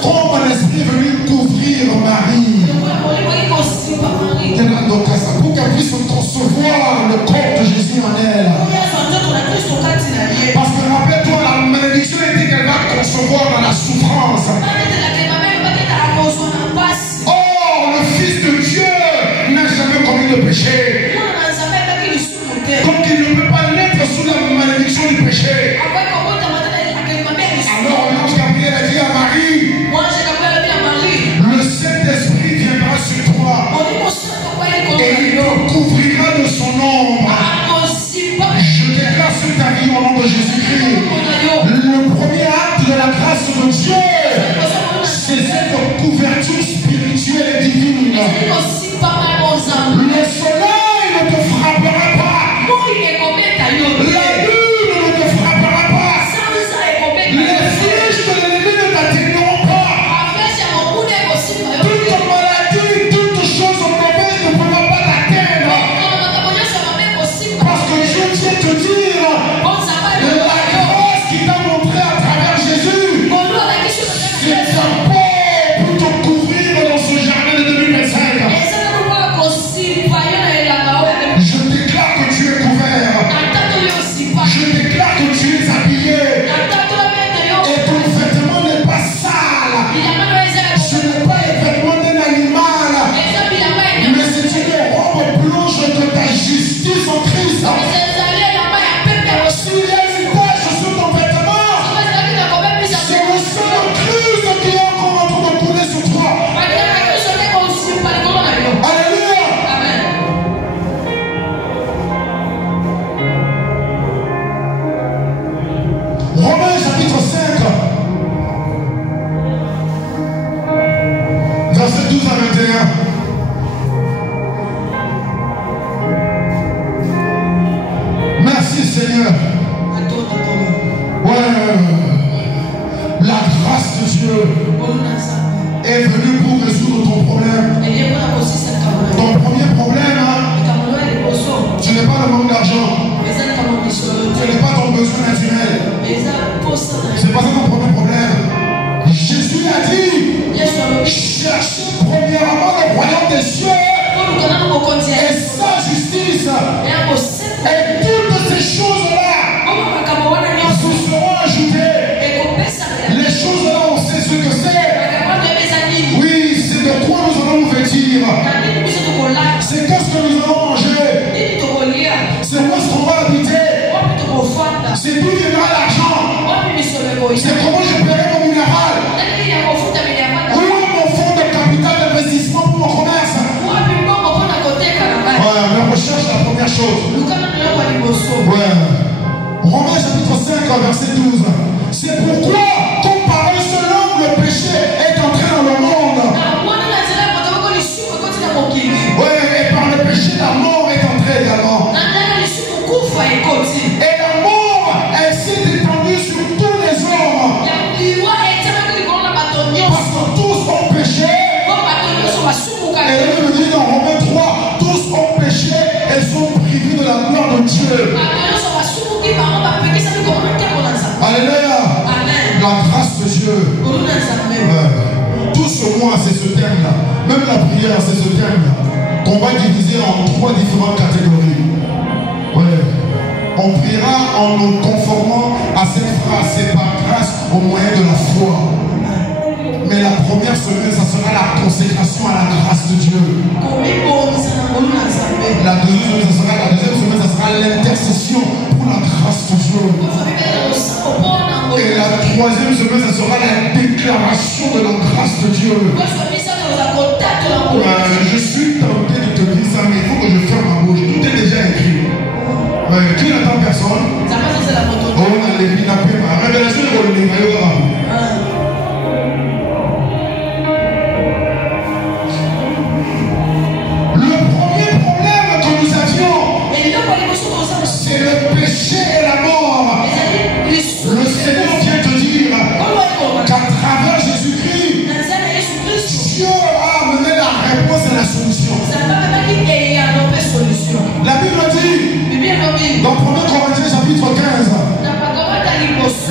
Comme un esprit est venu couvrir Marie. Pour qu'elle puisse concevoir le corps de Jésus en elle. Parce que rappelle-toi, la malédiction était qu'elle va concevoir dans la souffrance. Or, le Fils de Dieu n'a jamais commis de péché. Donc il ne peut pas naître sous la malédiction du péché. Alors l'ange Gabriel a dit à Marie, le Saint-Esprit viendra sur toi et il te couvrira de son ombre. de Jésus-Christ. Le premier acte de la grâce de Dieu, c'est cette couverture spirituelle et divine. Le soleil ne te frappera pas. La lune ne te frappera pas. Les flèches de l'ennemi ne t'atteindront pas. Toute maladie, toute chose mauvaise ne pourra pas t'atteindre. Parce que Dieu vient te dire, la grâce qu'il t'a montrée à travers Jésus, c'est sa paix pour te couvrir dans ce jardin de 2025. Je déclare que tu es couvert. Je déclare que tu es habillé. Et ton vêtement n'est pas sale. Ce n'est pas le vêtement d'un animal. Mais c'est une robe blanche de ta justice en Christ. S'il y a une tache sur ton vêtement, c'est le sang de Christ qui est encore en train de couler sur toi. Alléluia. Romains chapitre 5, verset 12 à 21. Merci Seigneur. Ouais, la grâce de Dieu est venue pour résoudre ton problème. Ton premier problème, ce n'est pas le manque d'argent. Ce n'est pas ton besoin naturel. C'est pas ça ton premier problème. Jésus a dit, cherchez premièrement le royaume des cieux et sa justice. Et toutes ces choses-là vous seront ajoutées. Les choses-là, on sait ce que c'est. Oui, c'est de quoi nous allons nous vêtir. C'est qu'est-ce que nous allons manger. C'est où est-ce qu'on va habiter. C'est d'où viendra l'argent. C'est comment je paierai mon minéral. Où est mon fonds de capital d'investissement pour mon commerce. Ouais, mais on recherche la première chose. Ouais. Romains chapitre 5, verset 12. C'est pourquoi, comme par un seul homme, le péché est entré dans le monde. Ouais, et par le péché, la mort est entrée également. Et la mort, elle s'est étendue sur tous les hommes. Parce que tous ont péché. Et la Bible dit dans Romains 3, tous ont péché et sont privés de la gloire de Dieu. Alléluia. La grâce de Dieu. Tout ce mois, c'est ce thème-là. Même la prière, c'est ce thème-là. Qu'on va diviser en 3 différentes catégories. Ouais. On priera en nous conformant à cette phrase, c'est par grâce au moyen de la foi. Mais la première semaine, ça sera la consécration à la grâce de Dieu. La deuxième semaine, ça sera l'intercession pour la grâce de Dieu. Et la troisième semaine, ça sera la déclaration de la grâce de Dieu. Je suis tenté de te dire ça, mais il faut que je ferme ma bouche. Tout est déjà écrit. Qui n'attend personne? Oh, révélation de c'est le péché et la mort. Le Seigneur vient te dire qu'à travers Jésus-Christ, Dieu a amené la réponse et la solution. La Bible dit dans 1 Corinthiens chapitre 15,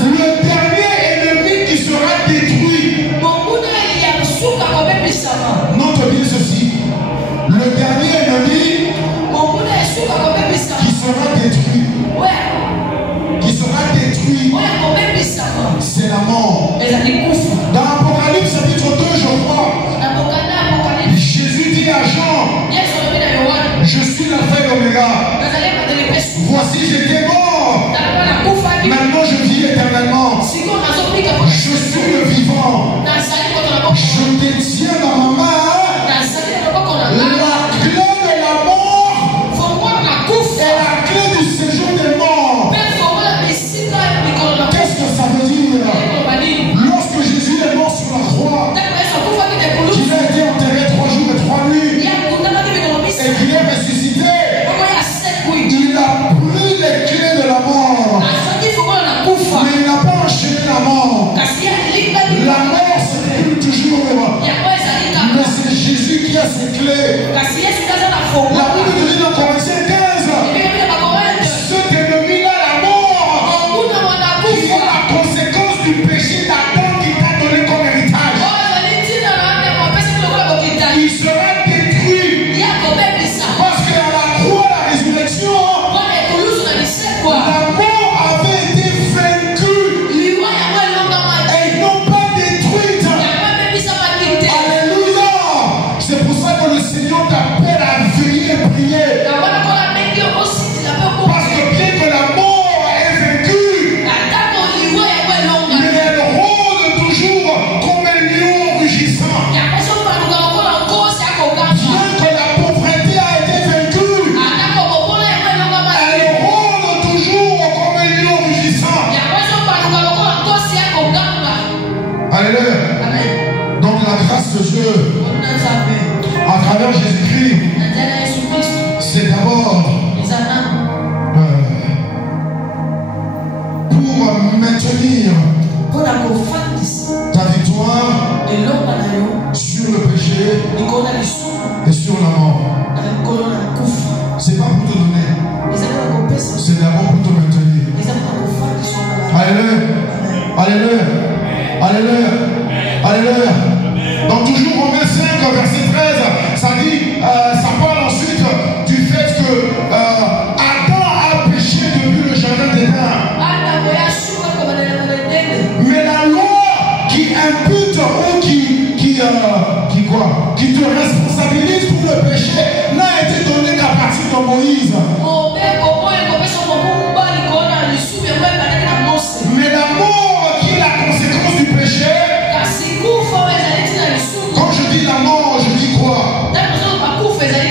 le dernier ennemi qui sera détruit. Note bien ceci. Le dernier ennemi qui sera détruit. C'est la mort. Dans Apocalypse chapitre 2, je crois, Jésus dit à Jean, je suis l'alpha et l'oméga. Voici, j'étais mort. Maintenant, je vis éternellement. Je suis le vivant. Je détiens dans ma main la clé de la mort et la clé du séjour des morts. Ta victoire sur le péché et sur la mort. C'est pas pour te donner, c'est d'abord pour te maintenir. Alléluia. Alléluia. Alléluia. Alléluia. Donc toujours Romains 5, verset 13, ça dit, ça parle ensuite du fait que Adam a péché depuis le jardin d'Éden. Mais la loi qui impute ou qui te responsabilise pour le péché n'a été donnée qu'à partir de Moïse. Mais la mort qui est la conséquence du péché, quand je dis la mort, je dis quoi?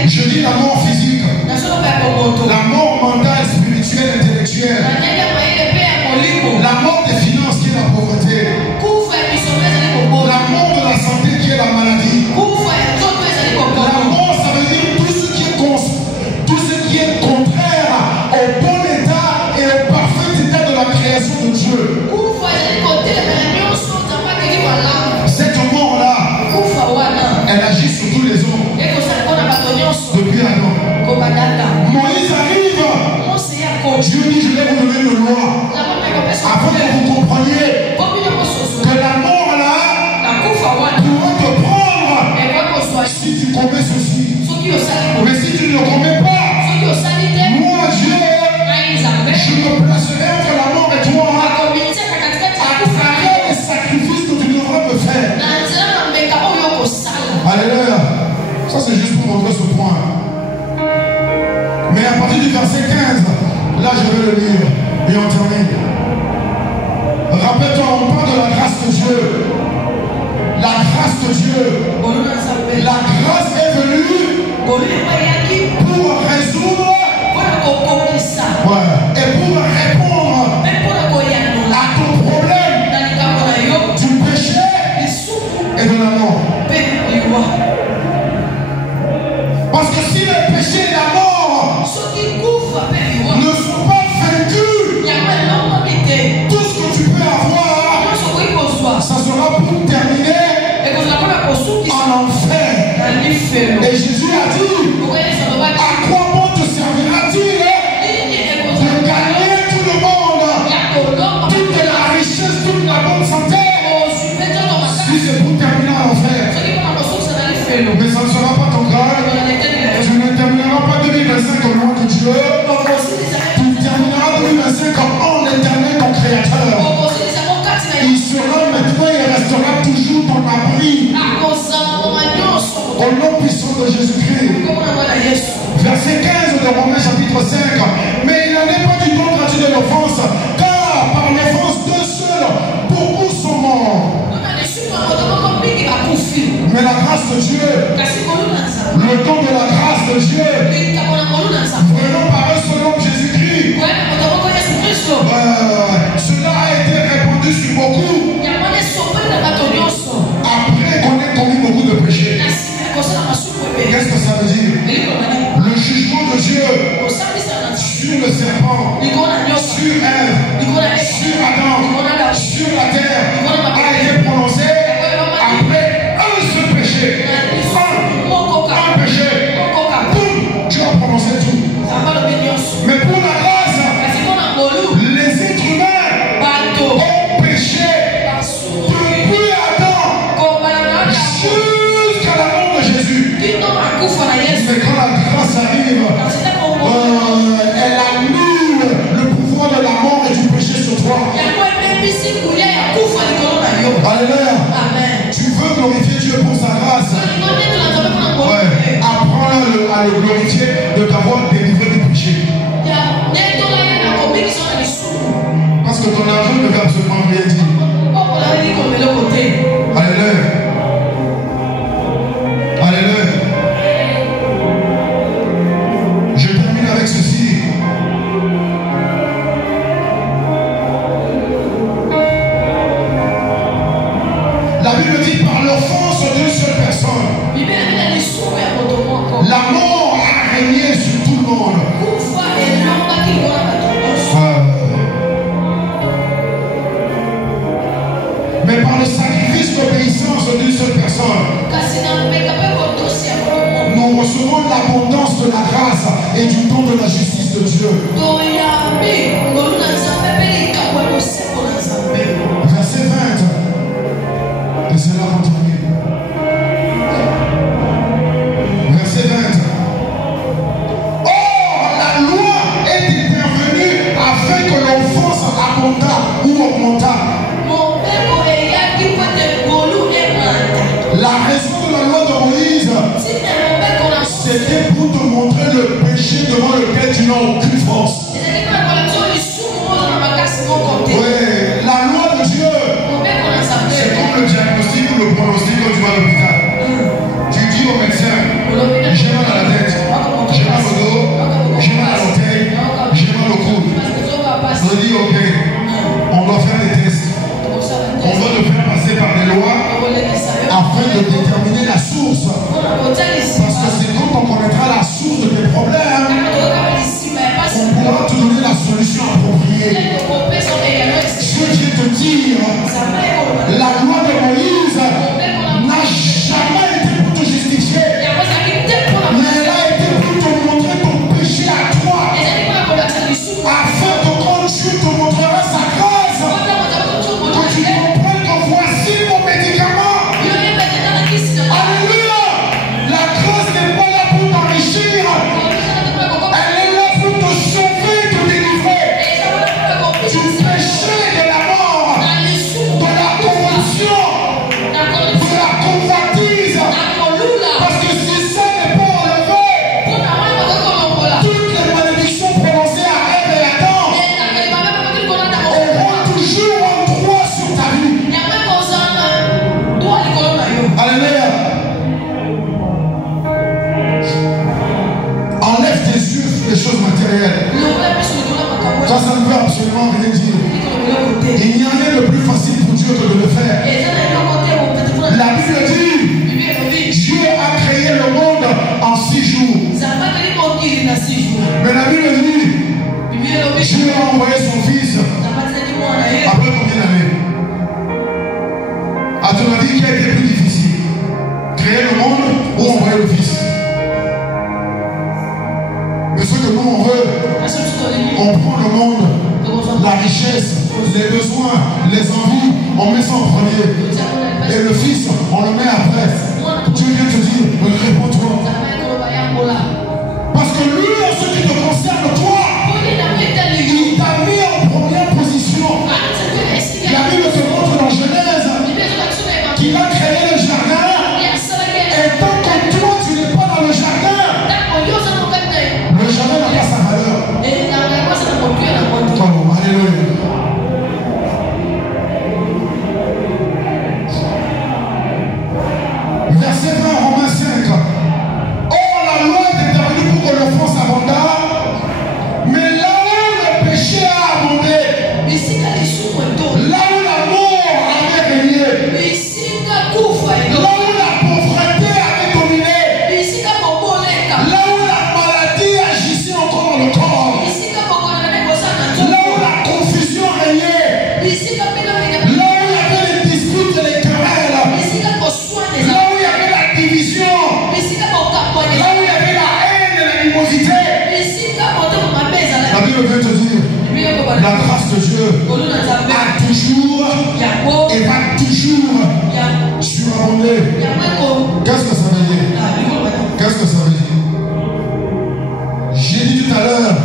Je dis la mort physique, la mort mentale, spirituelle, intellectuelle, la mort des finances qui est la pauvreté, la mort de la santé qui est la maladie. La mort, ça veut dire tout ce qui est contraire au bon état et au parfait état de la création de Dieu. Cette mort-là, elle agit sur tous les hommes depuis Adam. Moïse arrive, Dieu dit, je vais vous donner une loi afin que vous compreniez que la mort là pourra te prendre si tu commets ceci. Mais si tu ne le commets pas, moi Dieu, je me placerai entre la mort et toi à travers les sacrifices que tu devras me faire. Alléluia. Ça c'est juste pour montrer ce point. Mais à partir du verset 15, là je vais le lire et on termine. Rappelle-toi, on parle de la grâce de Dieu. La grâce de Dieu. La grâce est venue pour résoudre et pour répondre à ton problème du péché et de la mort. Parce que si le péché et la mort ne sont pas vaincus, tout ce que tu peux avoir, ça sera pour terminer en enfer. Et Jésus a dit, à quoi bon te servira-t-il de gagner tout le monde, toute la richesse, toute la bonne santé, si c'est pour terminer en enfer? Mais ça ne sera pas ton cas. Tu ne termineras pas 2025 au loin de Dieu. Tu termineras 2025 en l'éternel ton créateur. Il sera maintenant et restera toujours ton abri. Au nom puissant de Jésus-Christ. Verset 15 de Romains chapitre 5. Mais il n'en est pas du don gratuit de l'offense, car par l'offense deux seuls, beaucoup sont morts. Mais la grâce de Dieu, le don de la grâce de Dieu, venant par un seul homme Jésus-Christ, cela a été répandu sur beaucoup. Après qu'on ait commis beaucoup de péchés. Qu'est-ce que ça veut dire? Le jugement de Dieu sur le serpent, sur Ève, sur Adam, sur la terre a été prononcé après un seul péché. Un péché. Boum, Dieu a prononcé tout. Mais pour la grâce, les êtres humains ont péché depuis Adam jusqu'à la mort de Jésus. Mais quand la grâce arrive, elle annule le pouvoir de la mort et du péché sur toi. Alléluia. Tu veux glorifier Dieu pour sa grâce. Apprends à le glorifier de t'avoir délivré du péché. Parce que ton argent ne veut absolument rien dire. Alléluia. Alléluia. Je termine avec ceci. La Bible dit par l'offense d'une seule personne, la mort a régné sur tout le monde. et du temps de la justice de Dieu. Verset 20. Et c'est là qu'on termine. Verset 20. Or, la loi est intervenue afin que l'offense abondât ou augmentât. La raison de la loi de Moïse, c'était pour te montrer le péché devant lequel tu n'as aucune force. Oui, la loi de Dieu, c'est comme le diagnostic ou le pronostic quand tu vas à l'hôpital. Tu dis au médecin, j'ai mal à la tête, j'ai mal au dos, j'ai mal à l'orteil, j'ai mal au coude. On dit ok, on doit faire des tests. On doit te faire passer par des lois afin de déterminer la source. Parce que c'est quand on connaîtra la source de tes problèmes qu'on pourra te donner la solution appropriée. Je viens te dire, la loi de Moïse n'a jamais été pour te justifier, mais elle a été pour te montrer ton péché à toi, afin que quand Dieu te montrera sa grâce, que tu comprennes que voici mon médicament. Alléluia. La grâce n'est pas là pour t'enrichir, elle est là pour te sauver, te délivrer du péché, de la mort, de la corruption, de la convoitise. Parce que si ça n'est pas enlevé, toutes les malédictions prononcées à Ève et Adam auront toujours un droit sur ta vie. Alléluia. Enlève tes yeux sur les choses matérielles. Ça ne veut absolument rien dire. Il n'y a rien de plus facile pour Dieu que de le faire. La Bible dit, Dieu a créé le monde en 6 jours. Mais la Bible dit, Dieu a envoyé son fils après combien d'années? À ton avis, qui a été plus difficile? Créer le monde ou envoyer le fils? Mais ce que nous on veut, on prend le monde, la richesse, les besoins, les envies, on met ça en premier. Et le fils, on le met après. Dieu vient te dire, réponds-toi. Parce que lui, en ce qui te concerne, toi, il t'a mis en première position. La Bible te montre dans Genèse qu'il a créé le jardin. Et tant que toi, tu n'es pas dans le jardin, le jardin n'a pas sa valeur. Oh, alléluia. Verset 20, Romains 5. Or, la loi est intervenue pour que l'offense abondât, mais là où le péché a abondé, là où la mort avait régné, là où la pauvreté avait dominé, là où la maladie agissait encore dans le corps, là où la confusion régnait, là où il y avait les disputes et les querelles, là où il y avait la division, là où il y avait la haine et l'animosité. La Bible veut te dire, la grâce de Dieu a toujours et va toujours surabonder. Qu'est-ce que ça veut dire? Qu'est-ce que ça veut dire? J'ai dit tout à l'heure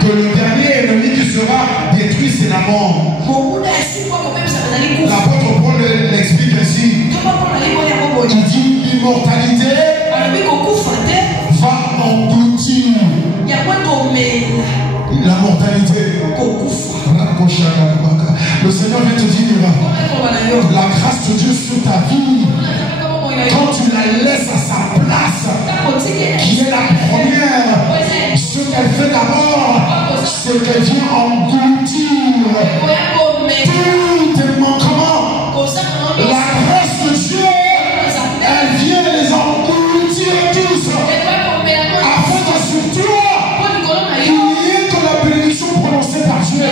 que le dernier ennemi qui sera détruit, c'est la mort. L'apôtre Paul l'explique ainsi. Il dit l'immortalité va engloutir la mortalité. Le Seigneur vient te dire, la grâce de Dieu sur ta vie, quand tu la laisses à sa place, qui est la première, ce qu'elle fait d'abord, c'est qu'elle vient engloutir tous tes manquements. La grâce de Dieu, elle vient les engloutir tous, afin que sur toi, il n'y ait que la bénédiction prononcée par Dieu.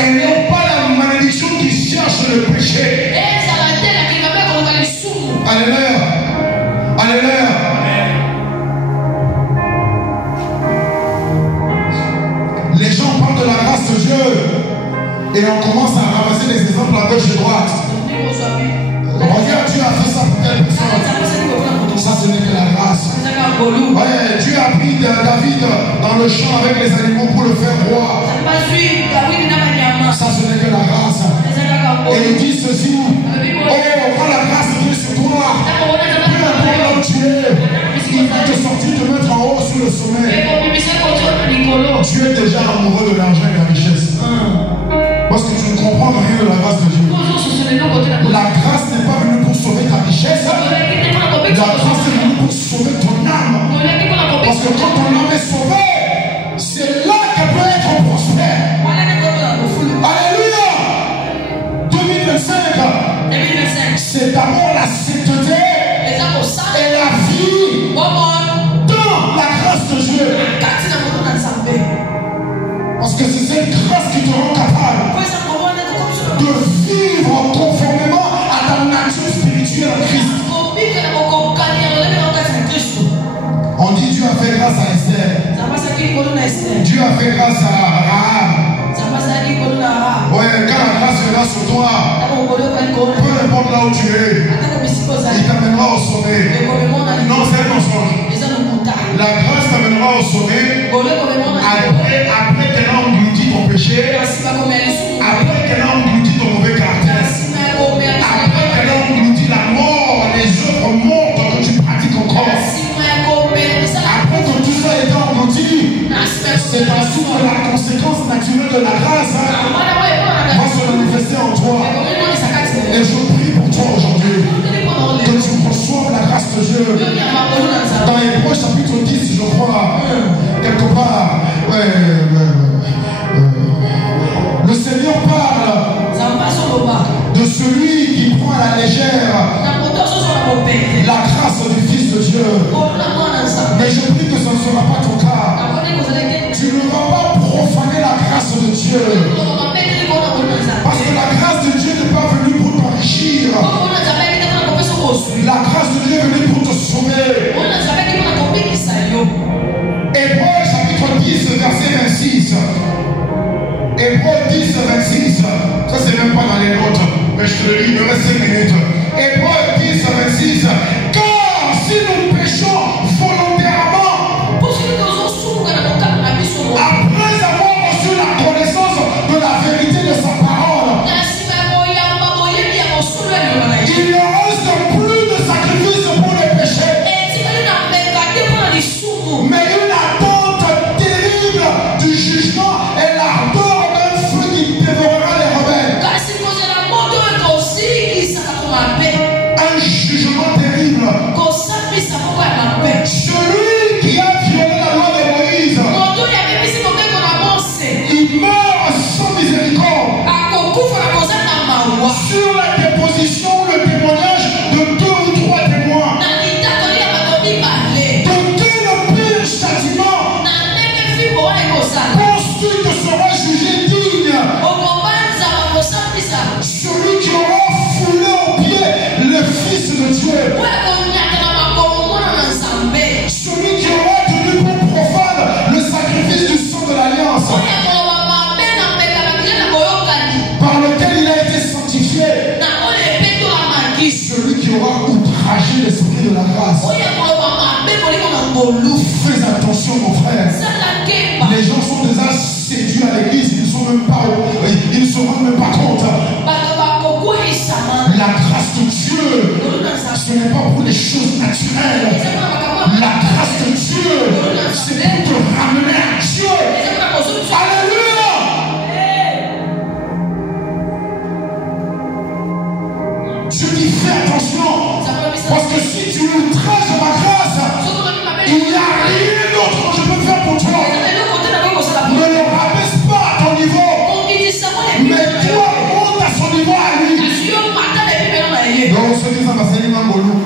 Et non pas la malédiction qui cherche le péché. Alléluia. Alléluia. le champ avec les animaux pour le faire roi. Ça, ce n'est que la grâce. Et il dit ceci. Oh, quand la grâce de Dieu sur toi, peu importe là où tu es, il va te sortir, te mettre en haut sur le sommet. Tu es déjà amoureux de l'argent et de la richesse. Parce que tu ne comprends rien de la grâce de Dieu. La grâce n'est pas venue pour sauver ta richesse. La grâce est venue pour sauver ton âme. Parce que quand ton âme est sauvée, c'est là qu'elle peut être prospère. Alléluia. 2025, c'est d'abord la sainteté et la vie dans la grâce de Dieu. Parce que c'est cette grâce qui te rend capable de vivre conformément à ta nature spirituelle en Christ. On dit Dieu a fait grâce à Esther. Dieu a fait grâce à Rahab. Ouais, quand la grâce viendra sur toi, peu importe là où tu es, il t'amènera au sommet. Non, c'est un mensonge. La grâce t'amènera au sommet après qu'elle a englouti ton péché, après qu'elle a englouti ton mauvais caractère, après qu'elle a englouti la mort, les œuvres mortes que tu pratiques encore. Après que tout ça est englouti, c'est ainsi que la conséquence naturelle de la grâce va se manifester en toi. Et je prie pour toi aujourd'hui que tu reçoives la grâce de Dieu. Dans Hébreux chapitre 10, je crois, quelque part, le Seigneur parle de celui qui prend à la légère la grâce du Fils de Dieu. Mais je prie que ce ne sera pas ton cas. Tu ne vas pas profaner la grâce de Dieu. Parce que la grâce de Dieu n'est pas venue pour t'enrichir. La grâce de Dieu est venue pour te sauver. Hébreux chapitre 10, verset 26. Hébreux 10, 26. Ça, c'est même pas dans les notes. Mais je te le lis, il me reste 5 minutes. Hébreux 10, 26. Car si nous péchons volontairement, après avoir reçu la connaissance de la vérité de sa parole, il ne reste plus de sacrifice pour les péchés, mais une attente terrible du jugement et l'ardeur d'un feu qui dévorera les rebelles. Un jugement terrible. Celui qui a violé la loi de Moïse, il meurt sans miséricorde sur la déposition ou le témoignage de 2 ou 3 témoins. De quel pire châtiment penses-tu que sera jugé digne celui qui aura foulé au pied le Fils de Dieu, celui qui aura tenu pour profane le sacrifice du sang de l'alliance par lequel il a été sanctifié, celui qui aura outragé l'esprit de la grâce. Fais attention mon frère, les gens sont déjà séduits à l'église, ils ne se rendent même pas compte. La grâce de Dieu, ce n'est pas pour les choses naturelles. La grâce de Dieu, c'est pour te ramener à Dieu. Alléluia. Je dis fais attention, parce que si tu outrages ma grâce, il n'y a rien d'autre que je peux faire pour toi. Ne le rabaisse pas à ton niveau, mais toi monte à son niveau à lui. Donc ceux qui sont passés dans le boulot,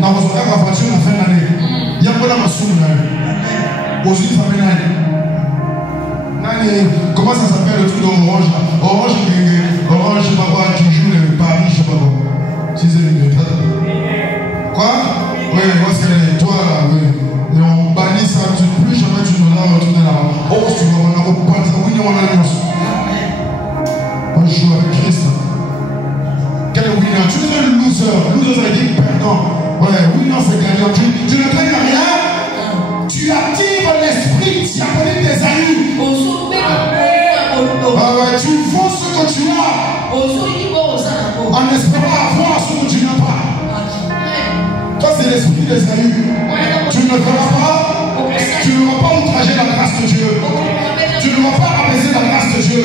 dans votre voiture à la fin de l'année, il y a pas de somme là. Aussi ça fait l'année. Comment ça s'appelle le truc d'orange là? Orange, je sais pas quoi, qui joue le Paris, je sais pas quoi. Si c'est une quoi? Oui, parce que toi là, oui. Et on bannit ça, plus jamais tu ne l'as retourné là. Oh, tu vas on a pas ça, oui, on a le on joue avec Christ. Quel est winner? Tu es un loser. Loser, ça veut dire perdant. Ouais, winner, c'est gagnant. Tu ne gagnes rien. Tu actives l'esprit diaboliques d'Ésaü. Tu vends ce que tu as en espérant avoir ce que tu n'as pas. Toi, c'est l'esprit d'Ésaü. Tu ne feras pas, tu ne vas pas outrager la grâce de Dieu. Tu ne vas pas apaiser la grâce de Dieu.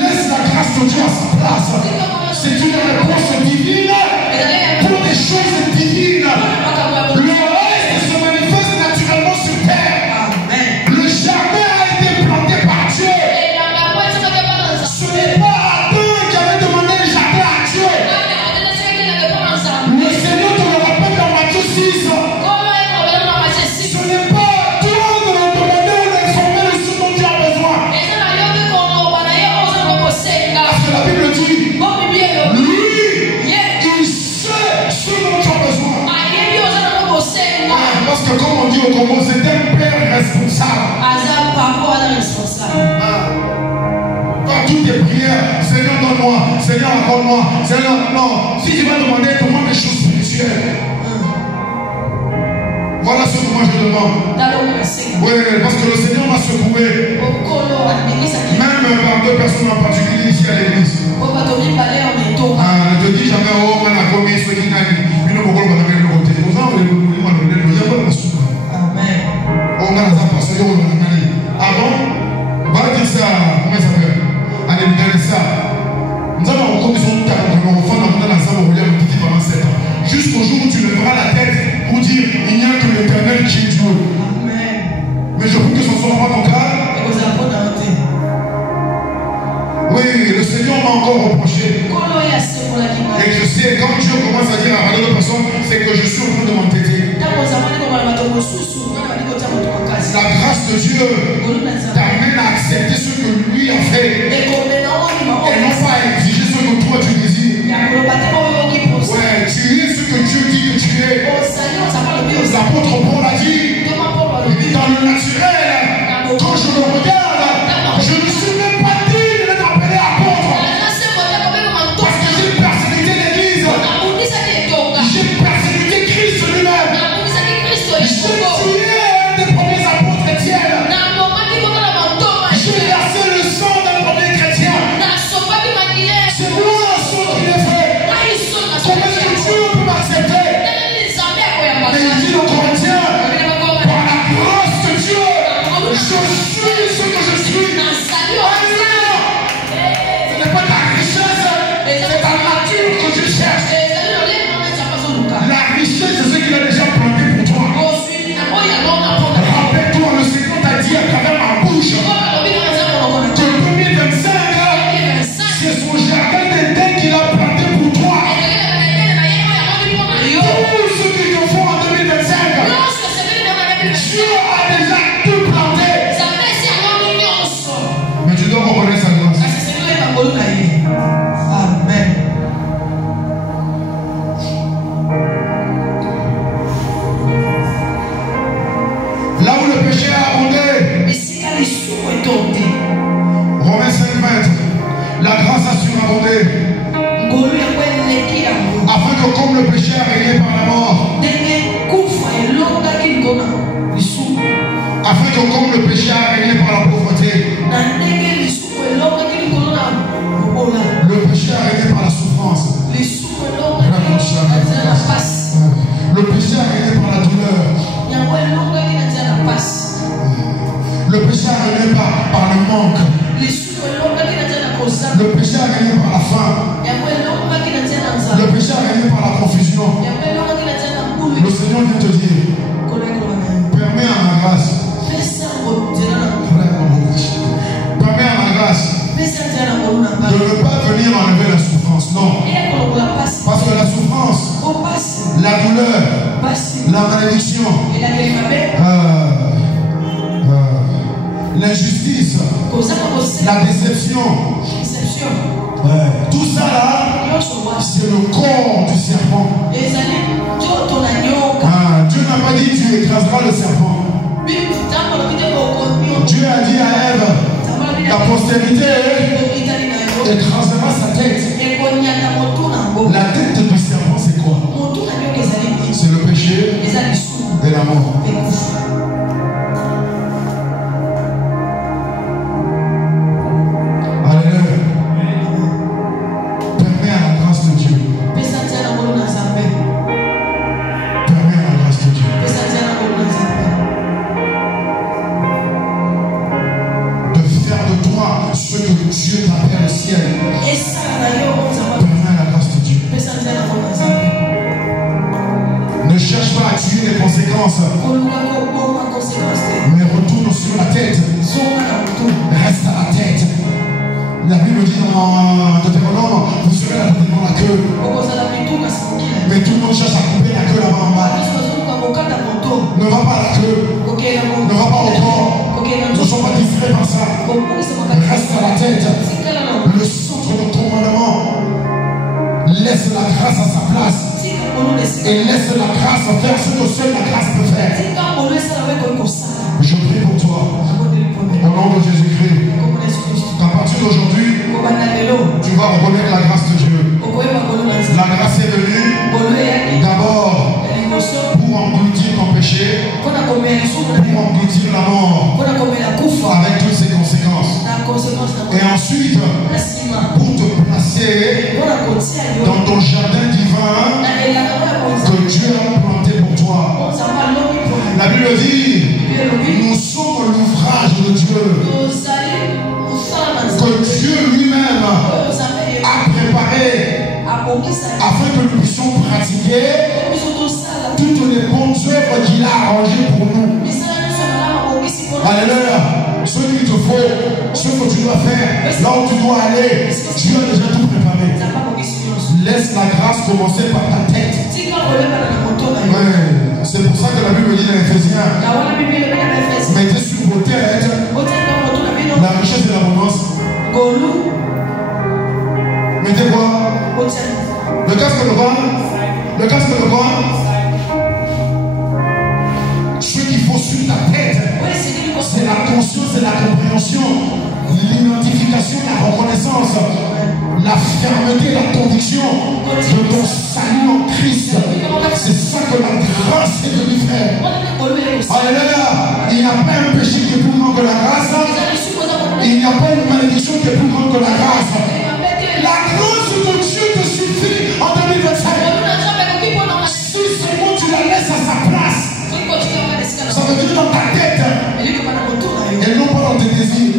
Laisse la grâce de Dieu à sa place. C'est une réponse divine pour des choses divines. Le reste se manifeste naturellement sur terre. Le jardin a été planté par Dieu. Ce n'est pas Adam qui avait demandé le jardin à Dieu. Le Seigneur te le rappelle dans Matthieu 6. Ce n'est pas toi de le demander ou d'informer de ce dont tu as besoin. Parce que la Bible dit, lui, il sait ce dont tu as besoin. Parce que comme on dit au Congo, c'est un père responsable. Dans toutes tes prières, Seigneur donne-moi, Seigneur accorde-moi, Seigneur, non. Si tu vas demander, demande des choses spirituelles. Voilà ce que moi je demande. Oui, parce que le Seigneur m'a secoué. Même par deux personnes en particulier ici à l'église. Je te dis jamais, oh, on a commis ce qui n'a dit. Une fois qu'on va le côté. Nous avons le Amen. On a la passion, on a ah bon? Va dire ça, comment ça s'appelle? Allez, me ça. Nous avons une commission de temps, on va faire l'ensemble, on va dire pendant 7 ans. Jusqu'au jour où tu lèveras la tête pour dire il n'y a que l'Éternel qui est Dieu. Amen. Mais je veux que ce soit pas ton cas. Oui, le Seigneur m'a encore reproché. Et je sais, quand Dieu commence à dire à d'autres personnes, c'est que je suis en train de m'entêter. La grâce de Dieu t'amène à accepter ce que lui a fait. Et non pas à exiger ce que toi tu désires. Ouais, tu es ce que Dieu dit que tu es. L'apôtre Paul a dit, dans le naturel, quand je le regarde, je ne suis même pas digne d'être appelé apôtre. Parce que j'ai persécuté l'Église. J'ai persécuté Christ lui-même. J'ai tué des premiers apôtres chrétiens. J'ai versé le sang d'un premier chrétien. C'est moi ce qui l'ai fait. Comment est-ce que Dieu peut m'accepter? Mais il dit aux Corinthiens, par la grâce de Dieu, je suis ce que je suis. Alléluia. Ce n'est pas ta richesse, c'est ta nature que tu cherches. La richesse, c'est ce qu'il a déjà planté pour toi. Rappelle-toi, le Seigneur t'a dit à travers ma bouche que 2025, c'est son jardin d'Éden qu'il a planté pour toi. Tout ce qu'il te faut en 2025, Dieu a déjà tout planté. Mais tu dois reconnaître sa grâce. Amen. Là où le péché a abondé, Romains 5, 20, la grâce a surabondé. Afin que comme le péché a régné par la mort, afin que comme le péché a régné par la pauvreté, le péché a régné par la souffrance, le péché a régné par la douleur, le péché a régné par le manque, le péché a régné par la faim, le péché a régné par la confusion. Le Seigneur vient te dire, permets à ma grâce, permets à ma grâce de ne pas venir enlever la souffrance, non. Parce que la souffrance, la douleur, la malédiction, l'injustice, la déception, tout ça là, c'est le corps du serpent. Dieu n'a pas dit tu écraseras le serpent. Dieu a dit à Ève, ta postérité écrasera sa tête. La tête du serpent c'est quoi? C'est le péché et la mort. conséquence. Mais retourne sur la tête. Reste à la tête. La Bible dit dans Deutéronome, vous serez la tête devant la queue. Mais tout le monde cherche à couper la queue là-bas en bas. Ne va pas à la queue. Ne va pas au corps. Ne sois pas distrait par ça. Reste à la tête. Le centre de ton mandement. Laisse la grâce à sa place. Et laisse la grâce faire ce que seule la grâce peut faire. Je prie pour toi. Au nom de Jésus-Christ. À partir d'aujourd'hui, tu vas reconnaître la grâce de Dieu. La grâce est venue d'abord pour engloutir ton péché, pour engloutir la mort, avec toutes ses conséquences. Et ensuite, pour te placer dans ton jardin divin que Dieu a planté pour toi. La Bible dit, nous sommes l'ouvrage de Dieu, que Dieu lui-même a préparé afin que nous puissions pratiquer toutes les bonnes œuvres qu'il a arrangées pour nous. Alléluia. Ce qu'il te faut, ce que tu dois faire, là où tu dois aller, Dieu a déjà tout préparé. Laisse la grâce commencer par ta tête. Ouais, c'est pour ça que la Bible dit dans Éphésiens, mettez sur vos têtes la richesse et l'abondance. Mettez quoi? Le casque de quoi? Le casque de quoi? Ce qu'il faut sur ta tête, c'est la conscience et la compréhension, l'identification, la reconnaissance, la fermeté, la conviction de ton salut en Christ. C'est ça que la grâce est venue faire. Alléluia. Il n'y a pas un péché qui est plus grand que la grâce. Il n'y a pas une malédiction qui est plus grande que la grâce. La grâce de Dieu te suffit en 2025. Si seulement tu la laisses à sa place, ça veut dire dans ta tête et non pas dans tes désirs.